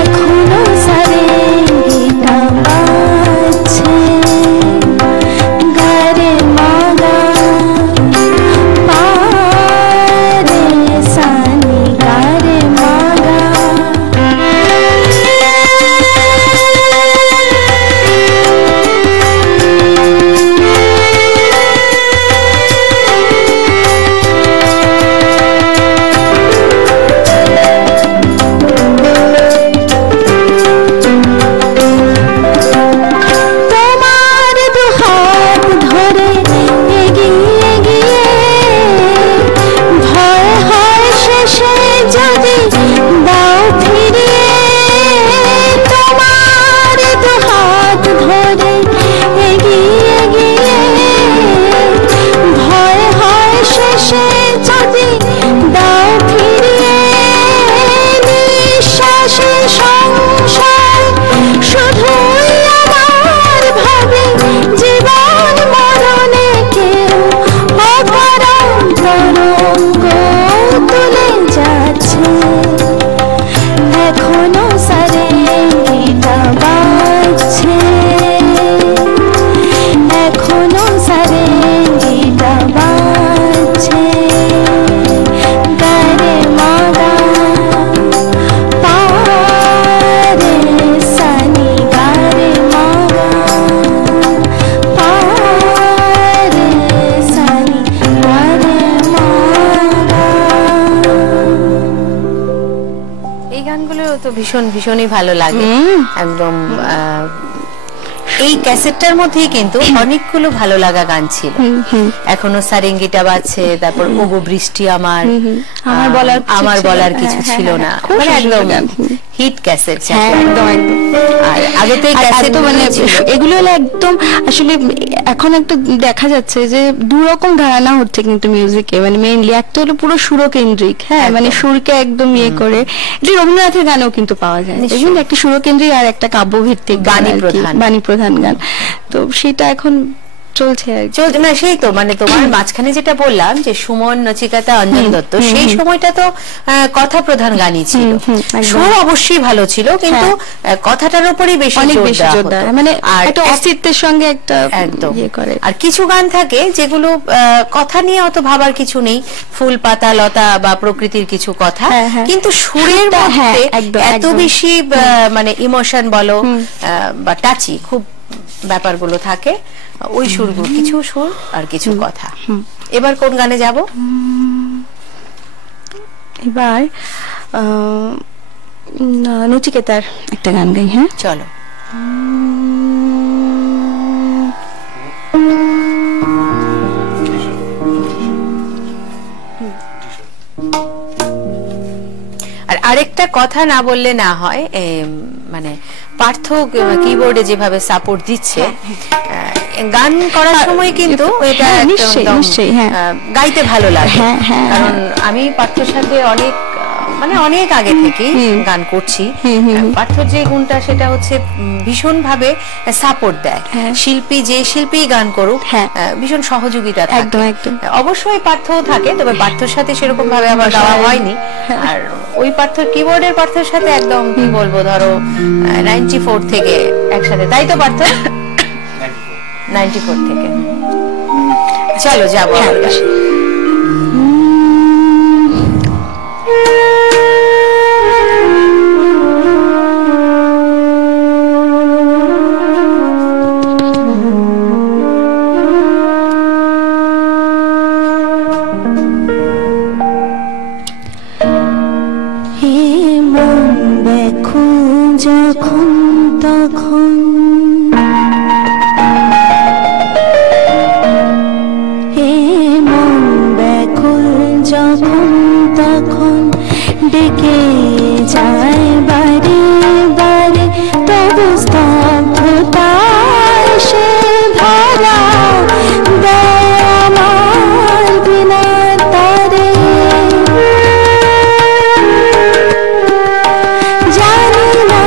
এখনো সারেঙ্গিটা বাজছে, গারে মাগা পারে সানি গারে মাগা। তোমার দুহাত ধরে এগিয়ে গিয়ে, ভয় হয় শেষে যদি দাও ফিরিয়ে। তোমার দুহাত ধরে এগিয়ে গিয়ে, ভয় হয় শেষে যদি দাও ফিরিয়ে। নিঃশ্বাসে সংশয় শুধুই আমার ভাবে, জীবন মরণে কেউ অপরম তরঙ্গ তুলে যাচ্ছে। এখনো সারেঙ্গিটা বাজছে, এখনো সারেঙ্গিটা বাজছে, গারে মাগা পারে সানি গারে মাগা, পারে সানি গারে মাগা। এই গানগুলো তো ভীষণই ভালো লাগে একদম। এই ক্যাসেটটার মধ্যেই কিন্তু অনেকগুলো ভালো লাগা গান ছিল। এখনো সারেঙ্গিটা বাজছে, তারপর ওগো বৃষ্টি আমার, আমার বলার কিছু ছিল না, মানে একদম হিট ক্যাসেট। হ্যাঁ একদম একদম। আর আগে তো এই ক্যাসেট মানে এগুলো হলো একদম আসলে এখন একটা দেখা যাচ্ছে যে দুরকম ধারণা হচ্ছে কিন্তু মিউজিকে, মানে মেইনলি একটা হলো পুরো সুরকেন্দ্রিক, হ্যাঁ মানে সুরকে একদম ইয়ে করে, এটা রবীন্দ্রনাথের গানেও কিন্তু পাওয়া যায়, দেখুন একটা সুরকেন্দ্রিক আর একটা কাব্যভিত্তিক গান, বাণী প্রধান গান, তো সেটা এখন চলছে না। সেই তো মানে তোমার মাঝখানে যেটা বললাম যে সুমন, নচিকেতা, অঞ্জন দত্ত, সেই সময়টা তো কথা প্রধান গানই ছিল। সুর অবশ্যই ভালো ছিল, কিন্তু কথাটার উপরই বেশি জোর দেওয়া হতো, মানে একটা অস্তিত্বের সঙ্গে একটা একদম ইয়ে করে। আর কিছু গান থাকে যেগুলো কথা নিয়ে অত ভাবার কিছু নেই, ফুল পাতা লতা বা প্রকৃতির কিছু কথা, কিন্তু সুরের মধ্যে এত বেশি মানে ইমোশন বলো বা টাচি খুব ব্যাপারগুলো থাকে, ওই সুরগুলো, কিছু সুর আর কিছু কথা। এবার কোন গানে যাব? এবার নচিকেতার একটা গান গাই। হ্যাঁ চলো। আর আরেকটা কথা না বললে না হয়, মানে পার্থ কিবোর্ডে যেভাবে সাপোর্ট দিচ্ছে গান করার সময়, কিন্তু এটা গাইতে ভালো লাগে, কারণ আমি পার্থর সাথে অনেক আগে থেকে গান করছি। পার্থর যে গুণটা সেটা হচ্ছে ভীষণ ভাবে সাপোর্ট দেয়, শিল্পী যে শিল্পী গান করুক ভীষণ সহযোগিতা থাকে। অবশ্যই পার্থও থাকে, তবে পার্থর সাথে সেরকম ভাবে আমার গাওয়া হয়নি। আর ওই পার্থর কিবোর্ডের পার্থর সাথে একদম কি বলবো, ধরো 94 থেকে একসাথে, তাই তো পার্থ? 94 থেকে। চলো যাবো। যখন তখন হে মন ব্যাকুল যখন তখন ডেকে যায় বারে বারে, তবু স্তব্ধতায় সে ধরা দেয় আমার বিনা তারে। জানি না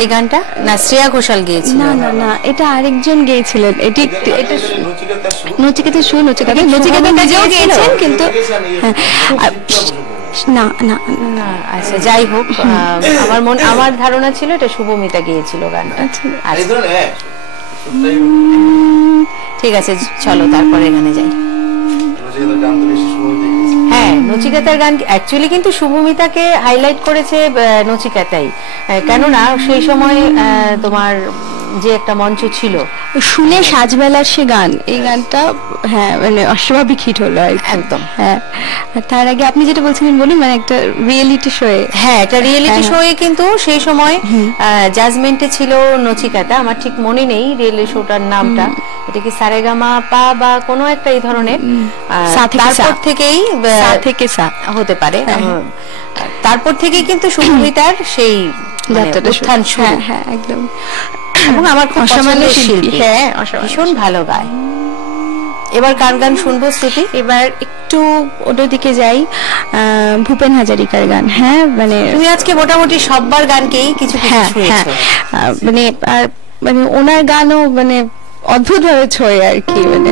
এই গানটা না শ্রেয়া ঘোষাল গেয়েছিল? না না না, এটা আরেকজন গেয়েছিলেন। এটা নচিকেতা সুর, নচিকেতা নিজেও গেয়েছেন, কিন্তু না না না। আচ্ছা যাই হোক, আমার ধারণা ছিল এটা শুভমিতা গিয়েছিল গানটা। ঠিক আছে, চলো তারপরে এখানে যাই। হ্যাঁ, নচিকেতার গান অ্যাকচুয়ালি কিন্তু শুভমিতাকে হাইলাইট করেছে নচিকেতাই, কেননা সেই সময় তোমার যে একটা মঞ্চ ছিল শুনে সাজবেলার সে গান, এই গানটা হ্যাঁ মানে অস্বাভাবিক হিট হলো একদম। হ্যাঁ, তার আগে আপনি যেটা বলছিলেন বলুন, মানে একটা রিয়েলিটি শোয়ে, হ্যাঁ একটা রিয়েলিটি শোয়ে কিন্তু সেই সময় জাজমেন্টে ছিল নচিকেতা। আমার ঠিক মনে নেই রিয়েলিটি শোটার নামটা, এটা কি সারেগামা পা বা কোনো একটা এই ধরনের, তারপর থেকেই হতে পারে। তারপর থেকেই কিন্তু শুভমিতার সেই উত্থান শুরু। হ্যাঁ একদম। এবং আমার খুব পছন্দের শিল্পী, হ্যাঁ ভীষণ ভালো গায়। এবার কার গান শুনবো শ্রুতি? এবার একটু ওটার দিকে যাই, ভূপেন হাজারিকার গান। হ্যাঁ মানে তুমি আজকে মোটামুটি সববার গানকেই কিছু শুনেছো, মানে আর মানে ওনার গানও মানে অদ্ভুত ভাবে ছোঁয়ে আর কি, মানে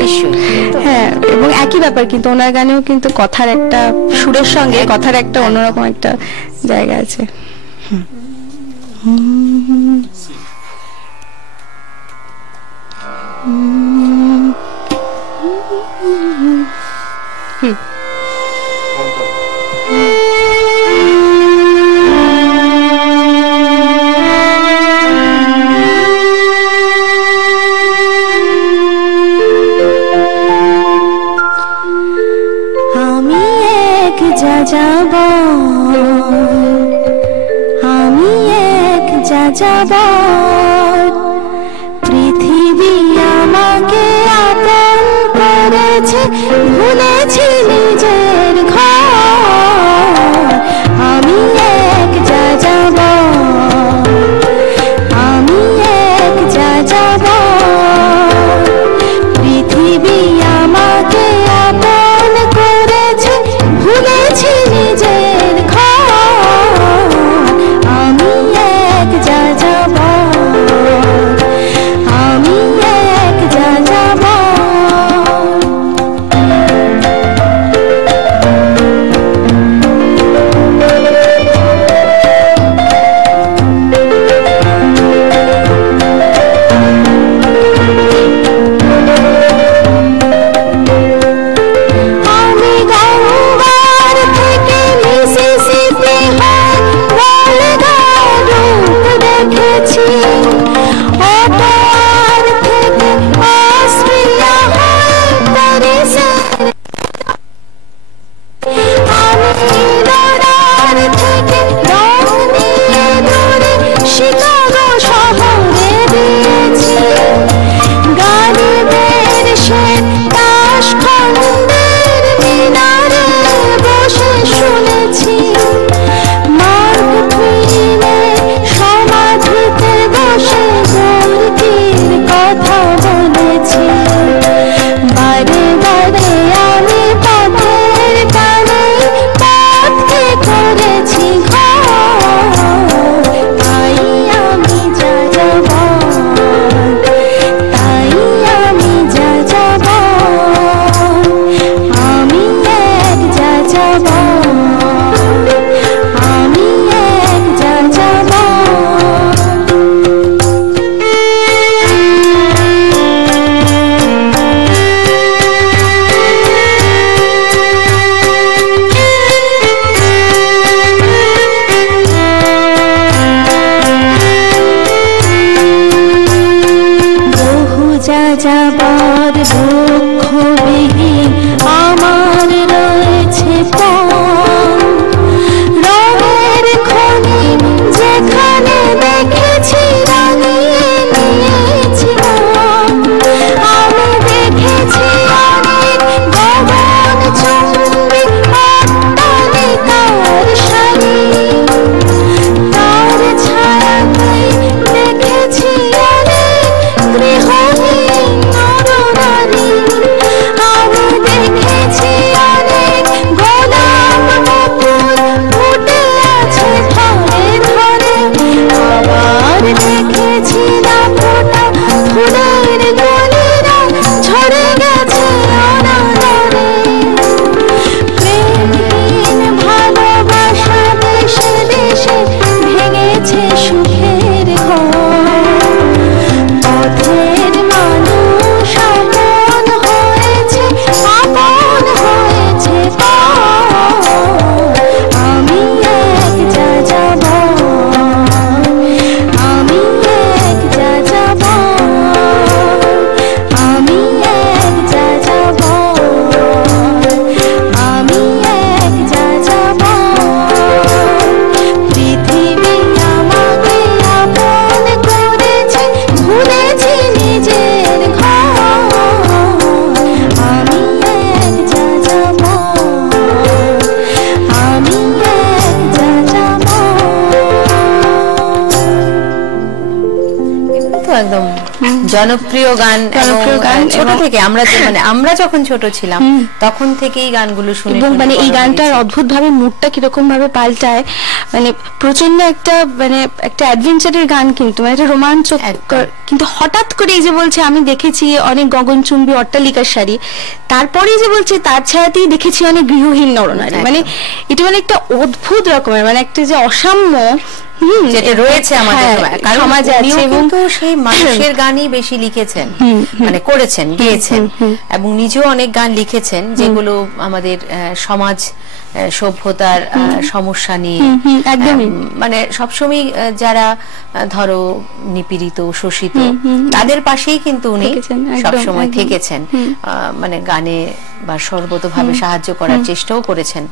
হ্যাঁ। এবং একই ব্যাপার কিন্তু ওনার গানেও কিন্তু কথার একটা সুরের সঙ্গে কথার একটা অন্যরকম একটা জায়গা আছে। আমি এক যাযাবর, আমি এক যাযাবর, পৃথিবী আমাকে আপন করেছে, ভুলেছি নিজের ঘর। আমি এক যাযাবর, আমি এক যাযাবর, পৃথিবী আমাকে আপন করেছে, ভুলেছি নিজের ঘর। আমি এক যাযাবর, আমি এক যাযাবর। আমি গঙ্গার থেকে মিসিসিপি হয়ে বলগার রূপ দেখেছি, ওটার থেকে অস্ট্রিয়া হয়ে প্যারিসের, আমি লড়ার থেকে রং নিয়ে দূরে শিকাগো শহরে দিয়েছি, গালিবের সে তাশখন্দের মিনারে বসে শুনেছি, মার্ক টুইনের সমাধিতে বসে গোর্কির কথা বলেছি। বারে বারে আমি পথের কানে পথকে করেছি ঘর। তাই আমি যাযাবর, তাই আমি যাযাবর, আমি এক যাযাবর, আমি এক বহু যাযাবর দুঃখবিহীন আমার রয়েছে পণ, রঙের খনি যেখানে দেখেছি রাঙিয়ে নিয়েছি মন। আমি দেখেছি অনেক গগন চুম্বি অট্টালিকার সারি, তার ছায়াতেই দেখেছি অনেক গৃহহীন নরনারী। জনপ্রিয় গান ছোট থেকে আমরা যখন ছোট ছিলাম তখন থেকেই গানগুলো শুনে এবং মানে এই গানটার অদ্ভুত ভাবে মুডটা কিরকম ভাবে পাল্টায়, মানে প্রচন্ড একটা মানে একটা অ্যাডভেঞ্চারের গান, কিন্তু মানে একটা রোমাঞ্চক, কিন্তু হঠাৎ করে এই যে বলছে আমি দেখেছি অনেক গগনচুম্বী অট্টালিকার সারি, তারপরেই যে বলছে তার ছায়াতেই দেখেছি অনেক গৃহহীন নরনারী, মানে এটা মানে একটা অদ্ভুত রকমের মানে একটা যে অসাম্য যেটা রয়েছে আমাদের সমাজে আছে, এবং তো সেই মানুষের গানই বেশি লিখেছেন, মানে করেছেন, গেয়েছেন, এবং নিজেও অনেক গান লিখেছেন যেগুলো আমাদের সমাজ সভ্যতার সমস্যা নিয়ে, মানে সবসময় যারা ধরো নিপীড়িত শোষিত তাদের পাশেই কিন্তু উনি সবসময় থেকেছেন, মানে গানে বা সর্বতভাবে সাহায্য করার চেষ্টাও করেছেন।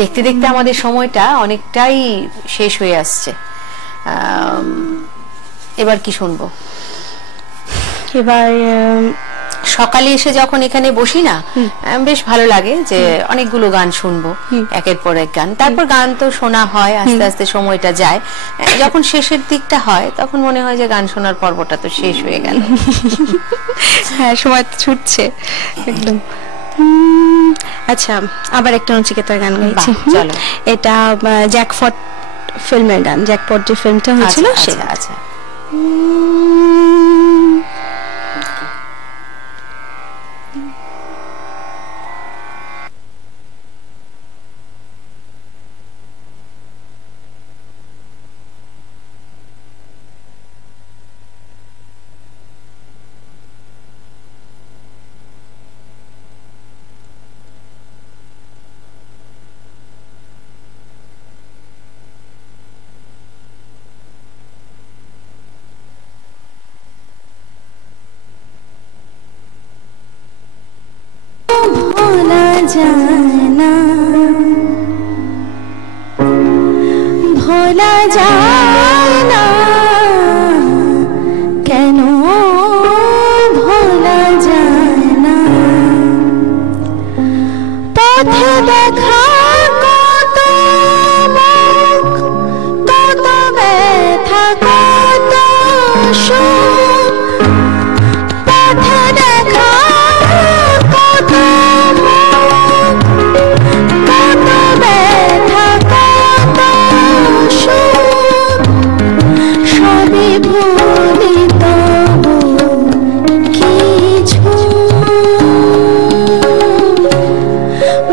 দেখতে দেখতে আমাদের সময়টা অনেকটাই শেষ হয়ে আসছে, এবার কি শুনবো? এবার সকালে এসে যখন এখানে বসি না, বেশ ভালো লাগে যে অনেকগুলো গান শুনবো, একের পর এক গান, তারপর গান তো শোনা হয়, আস্তে আস্তে সময়টা যায়, যখন শেষের দিকটা হয় তখন মনে হয় যে গান শোনার পর্বটা তো শেষ হয়ে গেল। হ্যাঁ, সময় তো ছুটছে একদম। আচ্ছা, আবার একটা নচিকেতার গান গাইছি, এটা জ্যাকপট ফিল্মের গান, জ্যাকপট যে ফিল্মটা হয়েছিল সেটা। আচ্ছা, ভোলা যায় না, ভোলা যায় না, কেন ভোলা যায় না, পথে দেখা কত মুখ, কত ব্যথা, কত সুখ, পথে দেখা কত মুখ, কত ব্যথা, কত সুখ, সবই ভুলি তবু কিছু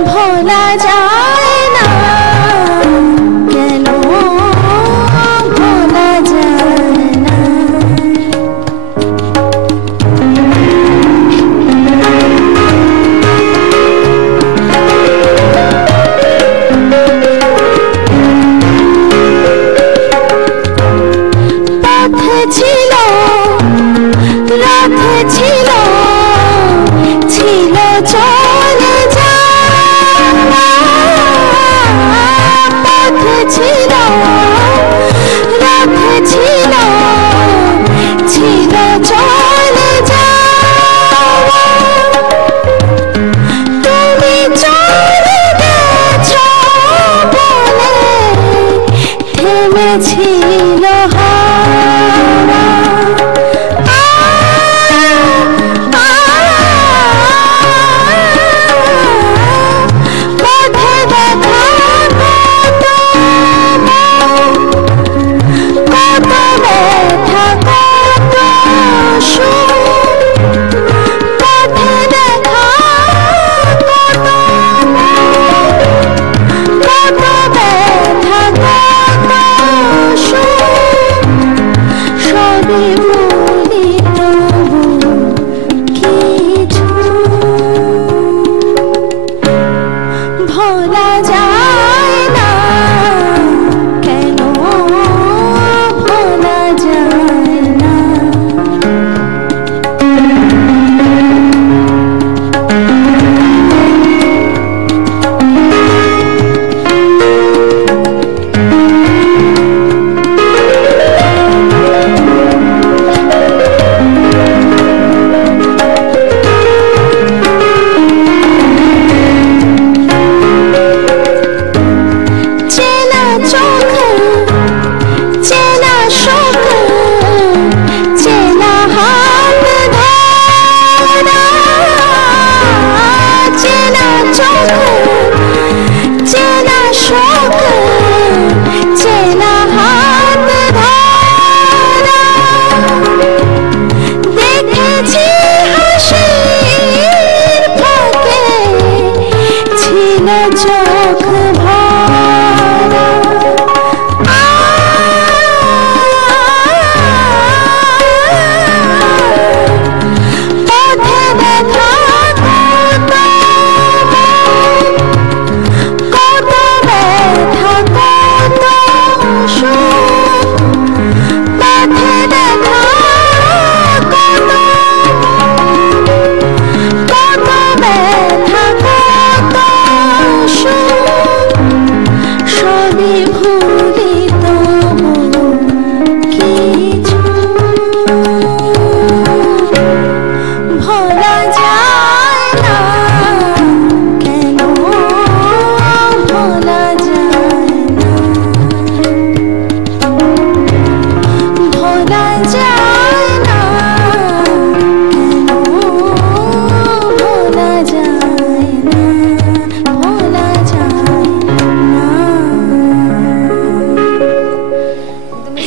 ভোলা যায় না, কেন ভোলা যায় না। পথ ছিল, রথ ছিল, ছিল চলে যাওয়া, পথ ছিল, রথ ছিল, ছিল চলে যাওয়া, তুমি চলে গেছো বলে থেমেছিল হাওয়া, পথে দেখা কত মুখ, কত ব্যথা, কত সুখ, পথে দেখা কত মুখ, কত ব্যথা, কত সুখ,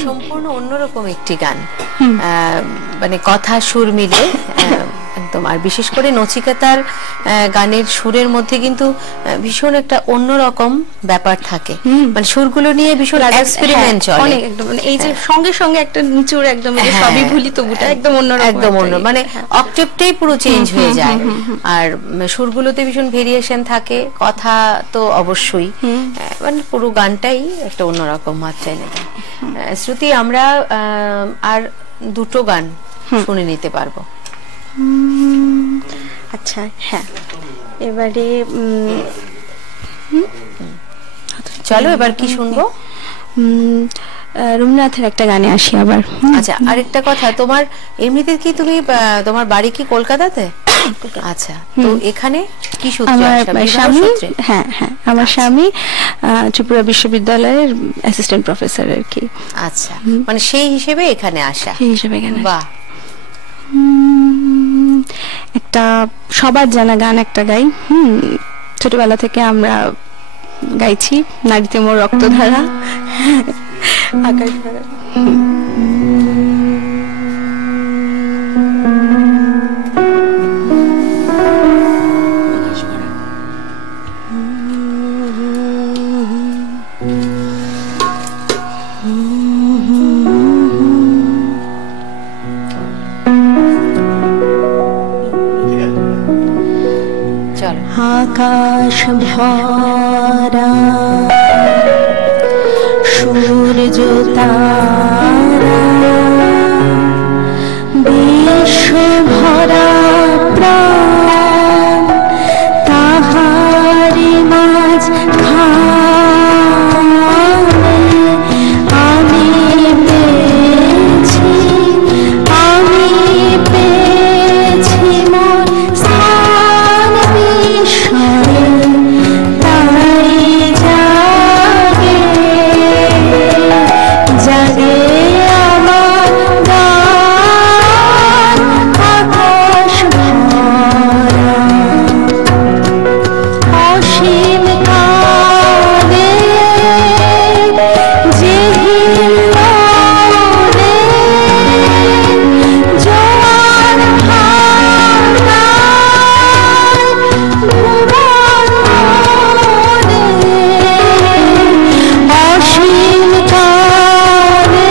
সম্পূর্ণ অন্যরকম একটি গান, মানে কথা সুর মিলে একদম। আর বিশেষ করে নচিকেতার গানের সুরের মধ্যে কিন্তু ভীষণ একটা অন্যরকম ব্যাপার থাকে, মানে সুরগুলো নিয়ে ভীষণ এক্সপেরিমেন্ট চলে অনেক, একদম মানে এই যে সঙ্গে সঙ্গে একটা নিচুর একদম সবই ভুলি তবুটা একদম অন্যরকম, একদম অন্য, মানে অক্টেভটাই পুরো চেঞ্জ হয়ে যায়। আর সুরগুলোতে ভীষণ ভেরিয়েশন থাকে, কথা তো অবশ্যই, মানে পুরো গানটাই একটা অন্যরকম মাত্রায় নেয়। শ্রুতি, আমরা আর দুটো গান শুনে নিতে পারবো। আচ্ছা, হ্যাঁ, এবারে চলো এবার কি শুনবো? রবীন্দ্রনাথের একটা গানে আসি আবার। আচ্ছা, আরেকটা কথা, তোমার এমনিতে কি তুমি তোমার বাড়ি কি কলকাতাতে? আচ্ছা, তো এখানে কি সূত্রে আসা? স্বামী, হ্যাঁ হ্যাঁ, আমার স্বামী ত্রিপুরা বিশ্ববিদ্যালয়ের অ্যাসিস্ট্যান্ট প্রফেসর আর কি। আচ্ছা, মানে সেই হিসেবে এখানে আসা। সেই হিসেবে এখানে। বাহ। একটা সবার জানা গান একটা গাই, ছোটবেলা থেকে আমরা গাইছি, নারীতে মোর রক্তধারা, আকাশ ভরা। আকাশ ভরা সূর্য তারা, বিশ্ব ভরা প্রাণ, তাহারি মাঝ খানে আমি পেয়েছি, আমি পেয়েছি মোর স্থান বিষয়ে, তাই জাগে জাগে আমার গান, আকাশ ভরা অসীম কালে যে হিল্লোলে জোয়ার ভাঙায় ভুবন মোরে, অসীম কালে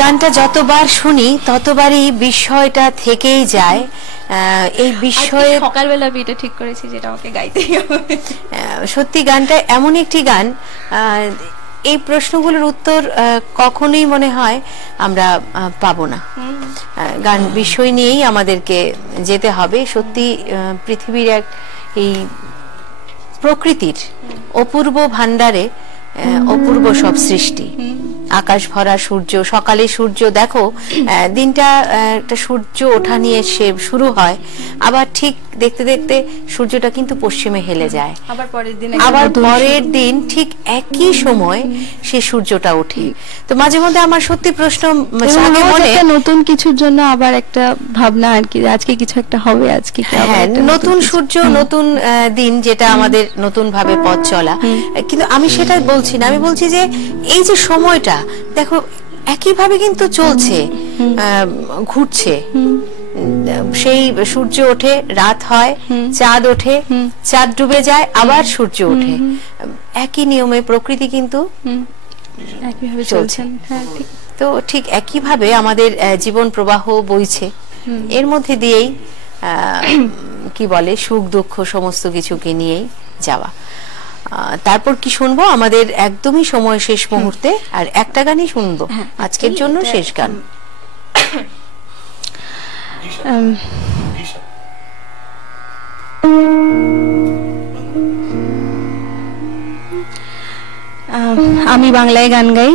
গানটা যতবার শুনি ততবারই বিষয়টা থেকেই যায়। এই বিষয়ে সকালবেলা আমি এটা ঠিক করেছি যেটা আমাকে গাইতেই হবে। সত্যি গানটা এমন একটি গান, এই প্রশ্নগুলোর উত্তর কখনোই মনে হয় আমরা পাবো না। গান বিষয় নিয়েই আমাদেরকে যেতে হবে। সত্যি পৃথিবীর এক এই প্রকৃতির অপূর্ব ভান্ডারে অপূর্ব সব সৃষ্টি। আকাশ ভরা সূর্য, সকালে সূর্য দেখো, দিনটা একটা সূর্য ওঠা নিয়ে শুরু হয়, আবার ঠিক দেখতে দেখতে সূর্যটা কিন্তু পশ্চিমে হেলে যায়, আবার পরের দিন ঠিক একই সময় সে সূর্যটা ওঠে। তো মাঝে মধ্যে আমার সত্যি প্রশ্ন জাগে মনে, নতুন কিছুর জন্য আবার একটা ভাবনা আর কি, আজকে কিছু একটা হবে, আজকে নতুন সূর্য, নতুন দিন, যেটা আমাদের নতুন ভাবে পথ চলা। কিন্তু আমি সেটা বলছি না, আমি বলছি যে এই যে সময়টা দেখো একইভাবে কিন্তু চলছে, ঘুরছে। সেই সূর্য ওঠে, রাত হয়, চাঁদ ওঠে, চাঁদ ডুবে যায়, আবার সূর্য ওঠে। একই নিয়মে প্রকৃতি কিন্তু একইভাবে চলছে। তো ঠিক একইভাবে আমাদের জীবন প্রবাহ বইছে, এর মধ্যে দিয়েই কি বলে সুখ দুঃখ সমস্ত কিছুকে নিয়েই যাওয়া। তারপর কি শুনবো? আমাদের একদমই সময় শেষ মুহূর্তে, আর একটা গানই শুনবো আজকের জন্য, শেষ গান। আমি বাংলায় গান গাই।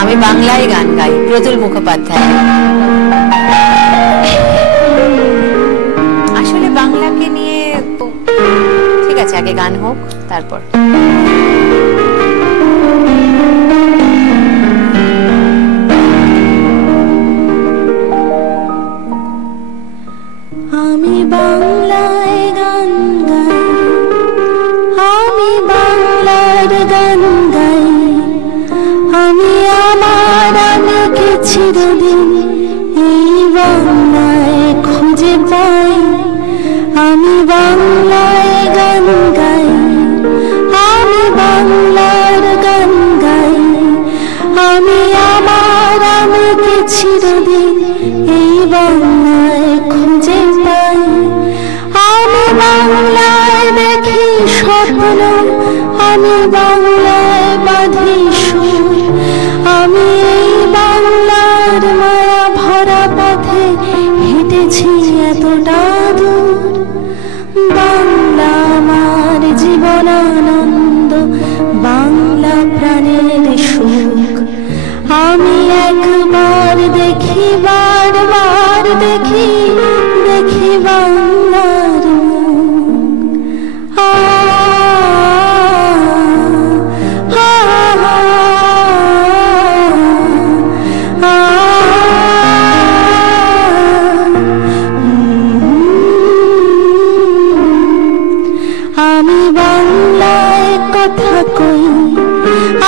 আমি বাংলায় গান গাই, প্রতুল মুখোপাধ্যায়। আসলে বাংলাকে নিয়ে ঠিক আছে, আগে গান হোক তারপর। আমি বাংলায় গান গাই, আমি বাংলার গান গাই, আমি আমার আলোকে চিরদিন এই বাংলায় খুঁজে পাই। আমি বাংলায় গান গাই, আমি বাংলার গান গাই, আমি আমার আলোকে চিরদিন এই বাংলায় খুঁজে পাই। আমি বাংলায় দেখি স্বপ্ন, আমি বাংলায় বাঁধি সুর, আমি এই বাংলার মায়া ভরা পথে হেঁটেছি এতটা দূর। বাংলা আমার জীবন আনন্দ, বাংলা প্রাণের সুখ। আমি একবার দেখি, বারবার দেখি, দেখি বাংলার মুখ। আমি বাংলায় কথা কই,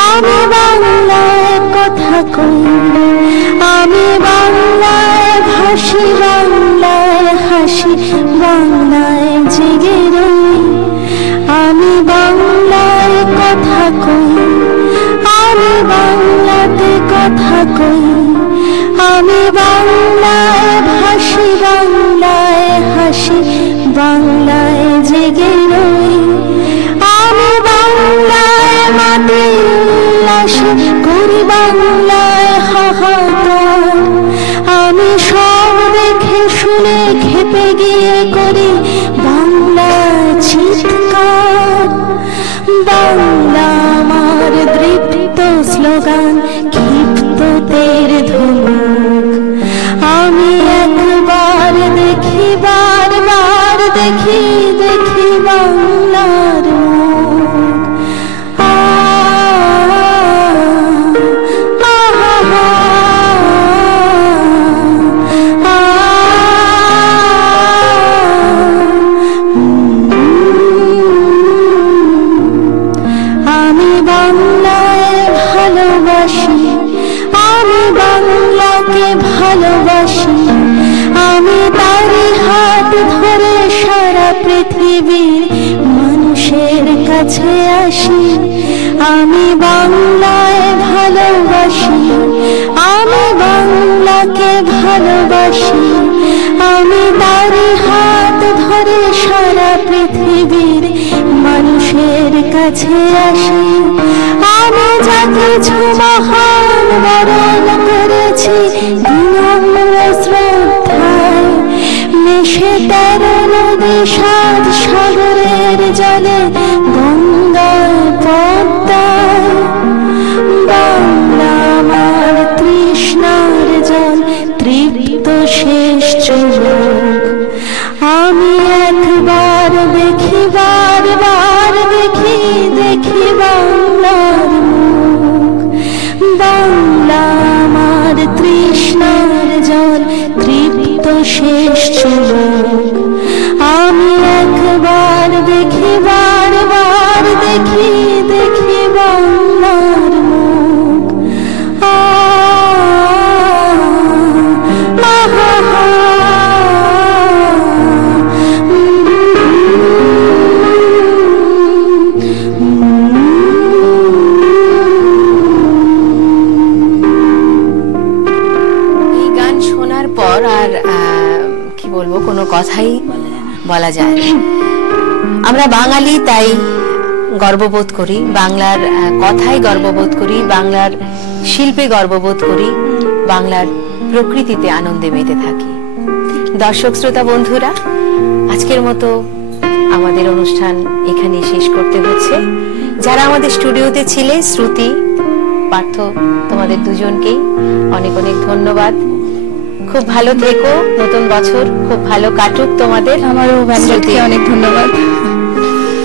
আমি বাংলায় কথা কই, আমি বাংলায় ভাসি, বাংলায় হাসি, বাংলায় জেগে রই। আমি বাংলায় কথা কই, আমি বাংলাতে কথা কই, আমি বাংলায় ভাসি, বাংলায় হাসি, বাংলায় জেগে রই। আমি বাংলায় মাটি উল্লাস করি, বাংলায় হাহাকার, আমি সব দেখে শুনে খেপে গিয়ে করি বাংলায় চিৎকার। বাংলা আমার দৃপ্ত স্লোগান, ক্ষিপ্ত তের ধনুক। আমি একবার দেখি, বারবার দেখি, দেখি বাংলার মুখ। আমি বাংলায় ভালোবাসি, আমি বাংলাকে ভালোবাসি, আমি তারই হাত ধরে সারা পৃথিবীর মানুষ মানুষের কাছে আসি, আমি বাংলায় ভালোবাসি, আমি বাংলাকে ভালোবাসি, আমি তারই হাত ধরে সারা পৃথিবীর মানুষের কাছে আসি। আমি যা কিছু মহান বরণ করেছি বিনম্র শ্রদ্ধায়, মিশে 13 নদী 7 সাগরের জলে গঙ্গায় পদ্মায়। বাংলা আমার তৃষ্ণার জল, তৃপ্ত শেষ চোখ। আমি একবার দেখি, বারবার দেখি, দেখি বাংলার মুখ। বাংলা আমার তৃষ্ণার জল, তৃপ্ত শেষ চোখ। আমি একবার দেখি, বারবার দেখি, দেখি বাংলার মুখ। এই গান শোনার পর আর কি বলবো, কোনো কথাই বলা যায় না। আমরা বাঙালি, তাই গর্ববোধ করি, বাংলার কথায় গর্ববোধ করি, বাংলার শিল্পে গর্ববোধ করি, বাংলার প্রকৃতিতে আনন্দে মেতে থাকি। দর্শক শ্রোতা বন্ধুরা, আজকের মতো আমাদের অনুষ্ঠান এখানে শেষ করতে হচ্ছে। যারা আমাদের স্টুডিওতে ছিলে, শ্রুতি, পার্থ, তোমাদের দুজনকেই অনেক অনেক ধন্যবাদ। খুব ভালো থেকো, নতুন বছর খুব ভালো কাটুক তোমাদের। আমারও ব্যান্ডকে অনেক ধন্যবাদ।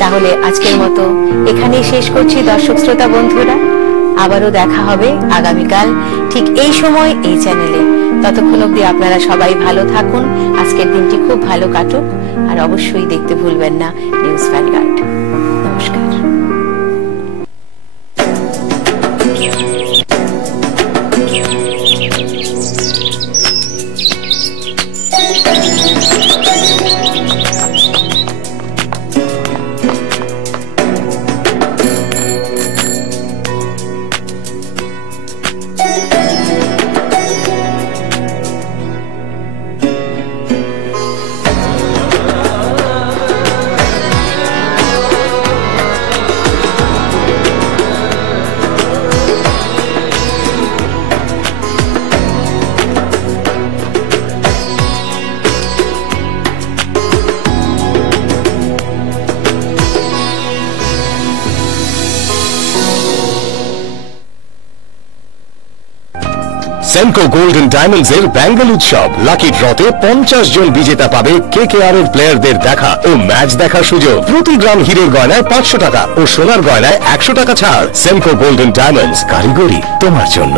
তাহলে আজকের মতো এখানেই শেষ করছি দর্শক শ্রোতা বন্ধুরা। আবারও দেখা হবে আগামীকাল ঠিক এই সময় এই চ্যানেলে। ততক্ষণ অবধি আপনারা সবাই ভালো থাকুন, আজকের দিনটি খুব ভালো কাটুক, আর অবশ্যই দেখতে ভুলবেন না নিউজ ভ্যানগার্ড। নমস্কার। সেনকো গোল্ডেন ডায়মন্ডস এর ব্যাঙ্গল উৎসব লাকি ড্রতে 50 জন বিজেতা পাবে কেকেআর এর প্লেয়ারদের দেখা ও ম্যাচ দেখার সুযোগ। প্রতি গ্রাম হীরের গয়নায় 500 টাকা ও সোনার গয়নায় 100 টাকা ছাড়। সেনকো গোল্ডেন ডায়মন্ডস, কারিগরি তোমার জন্য।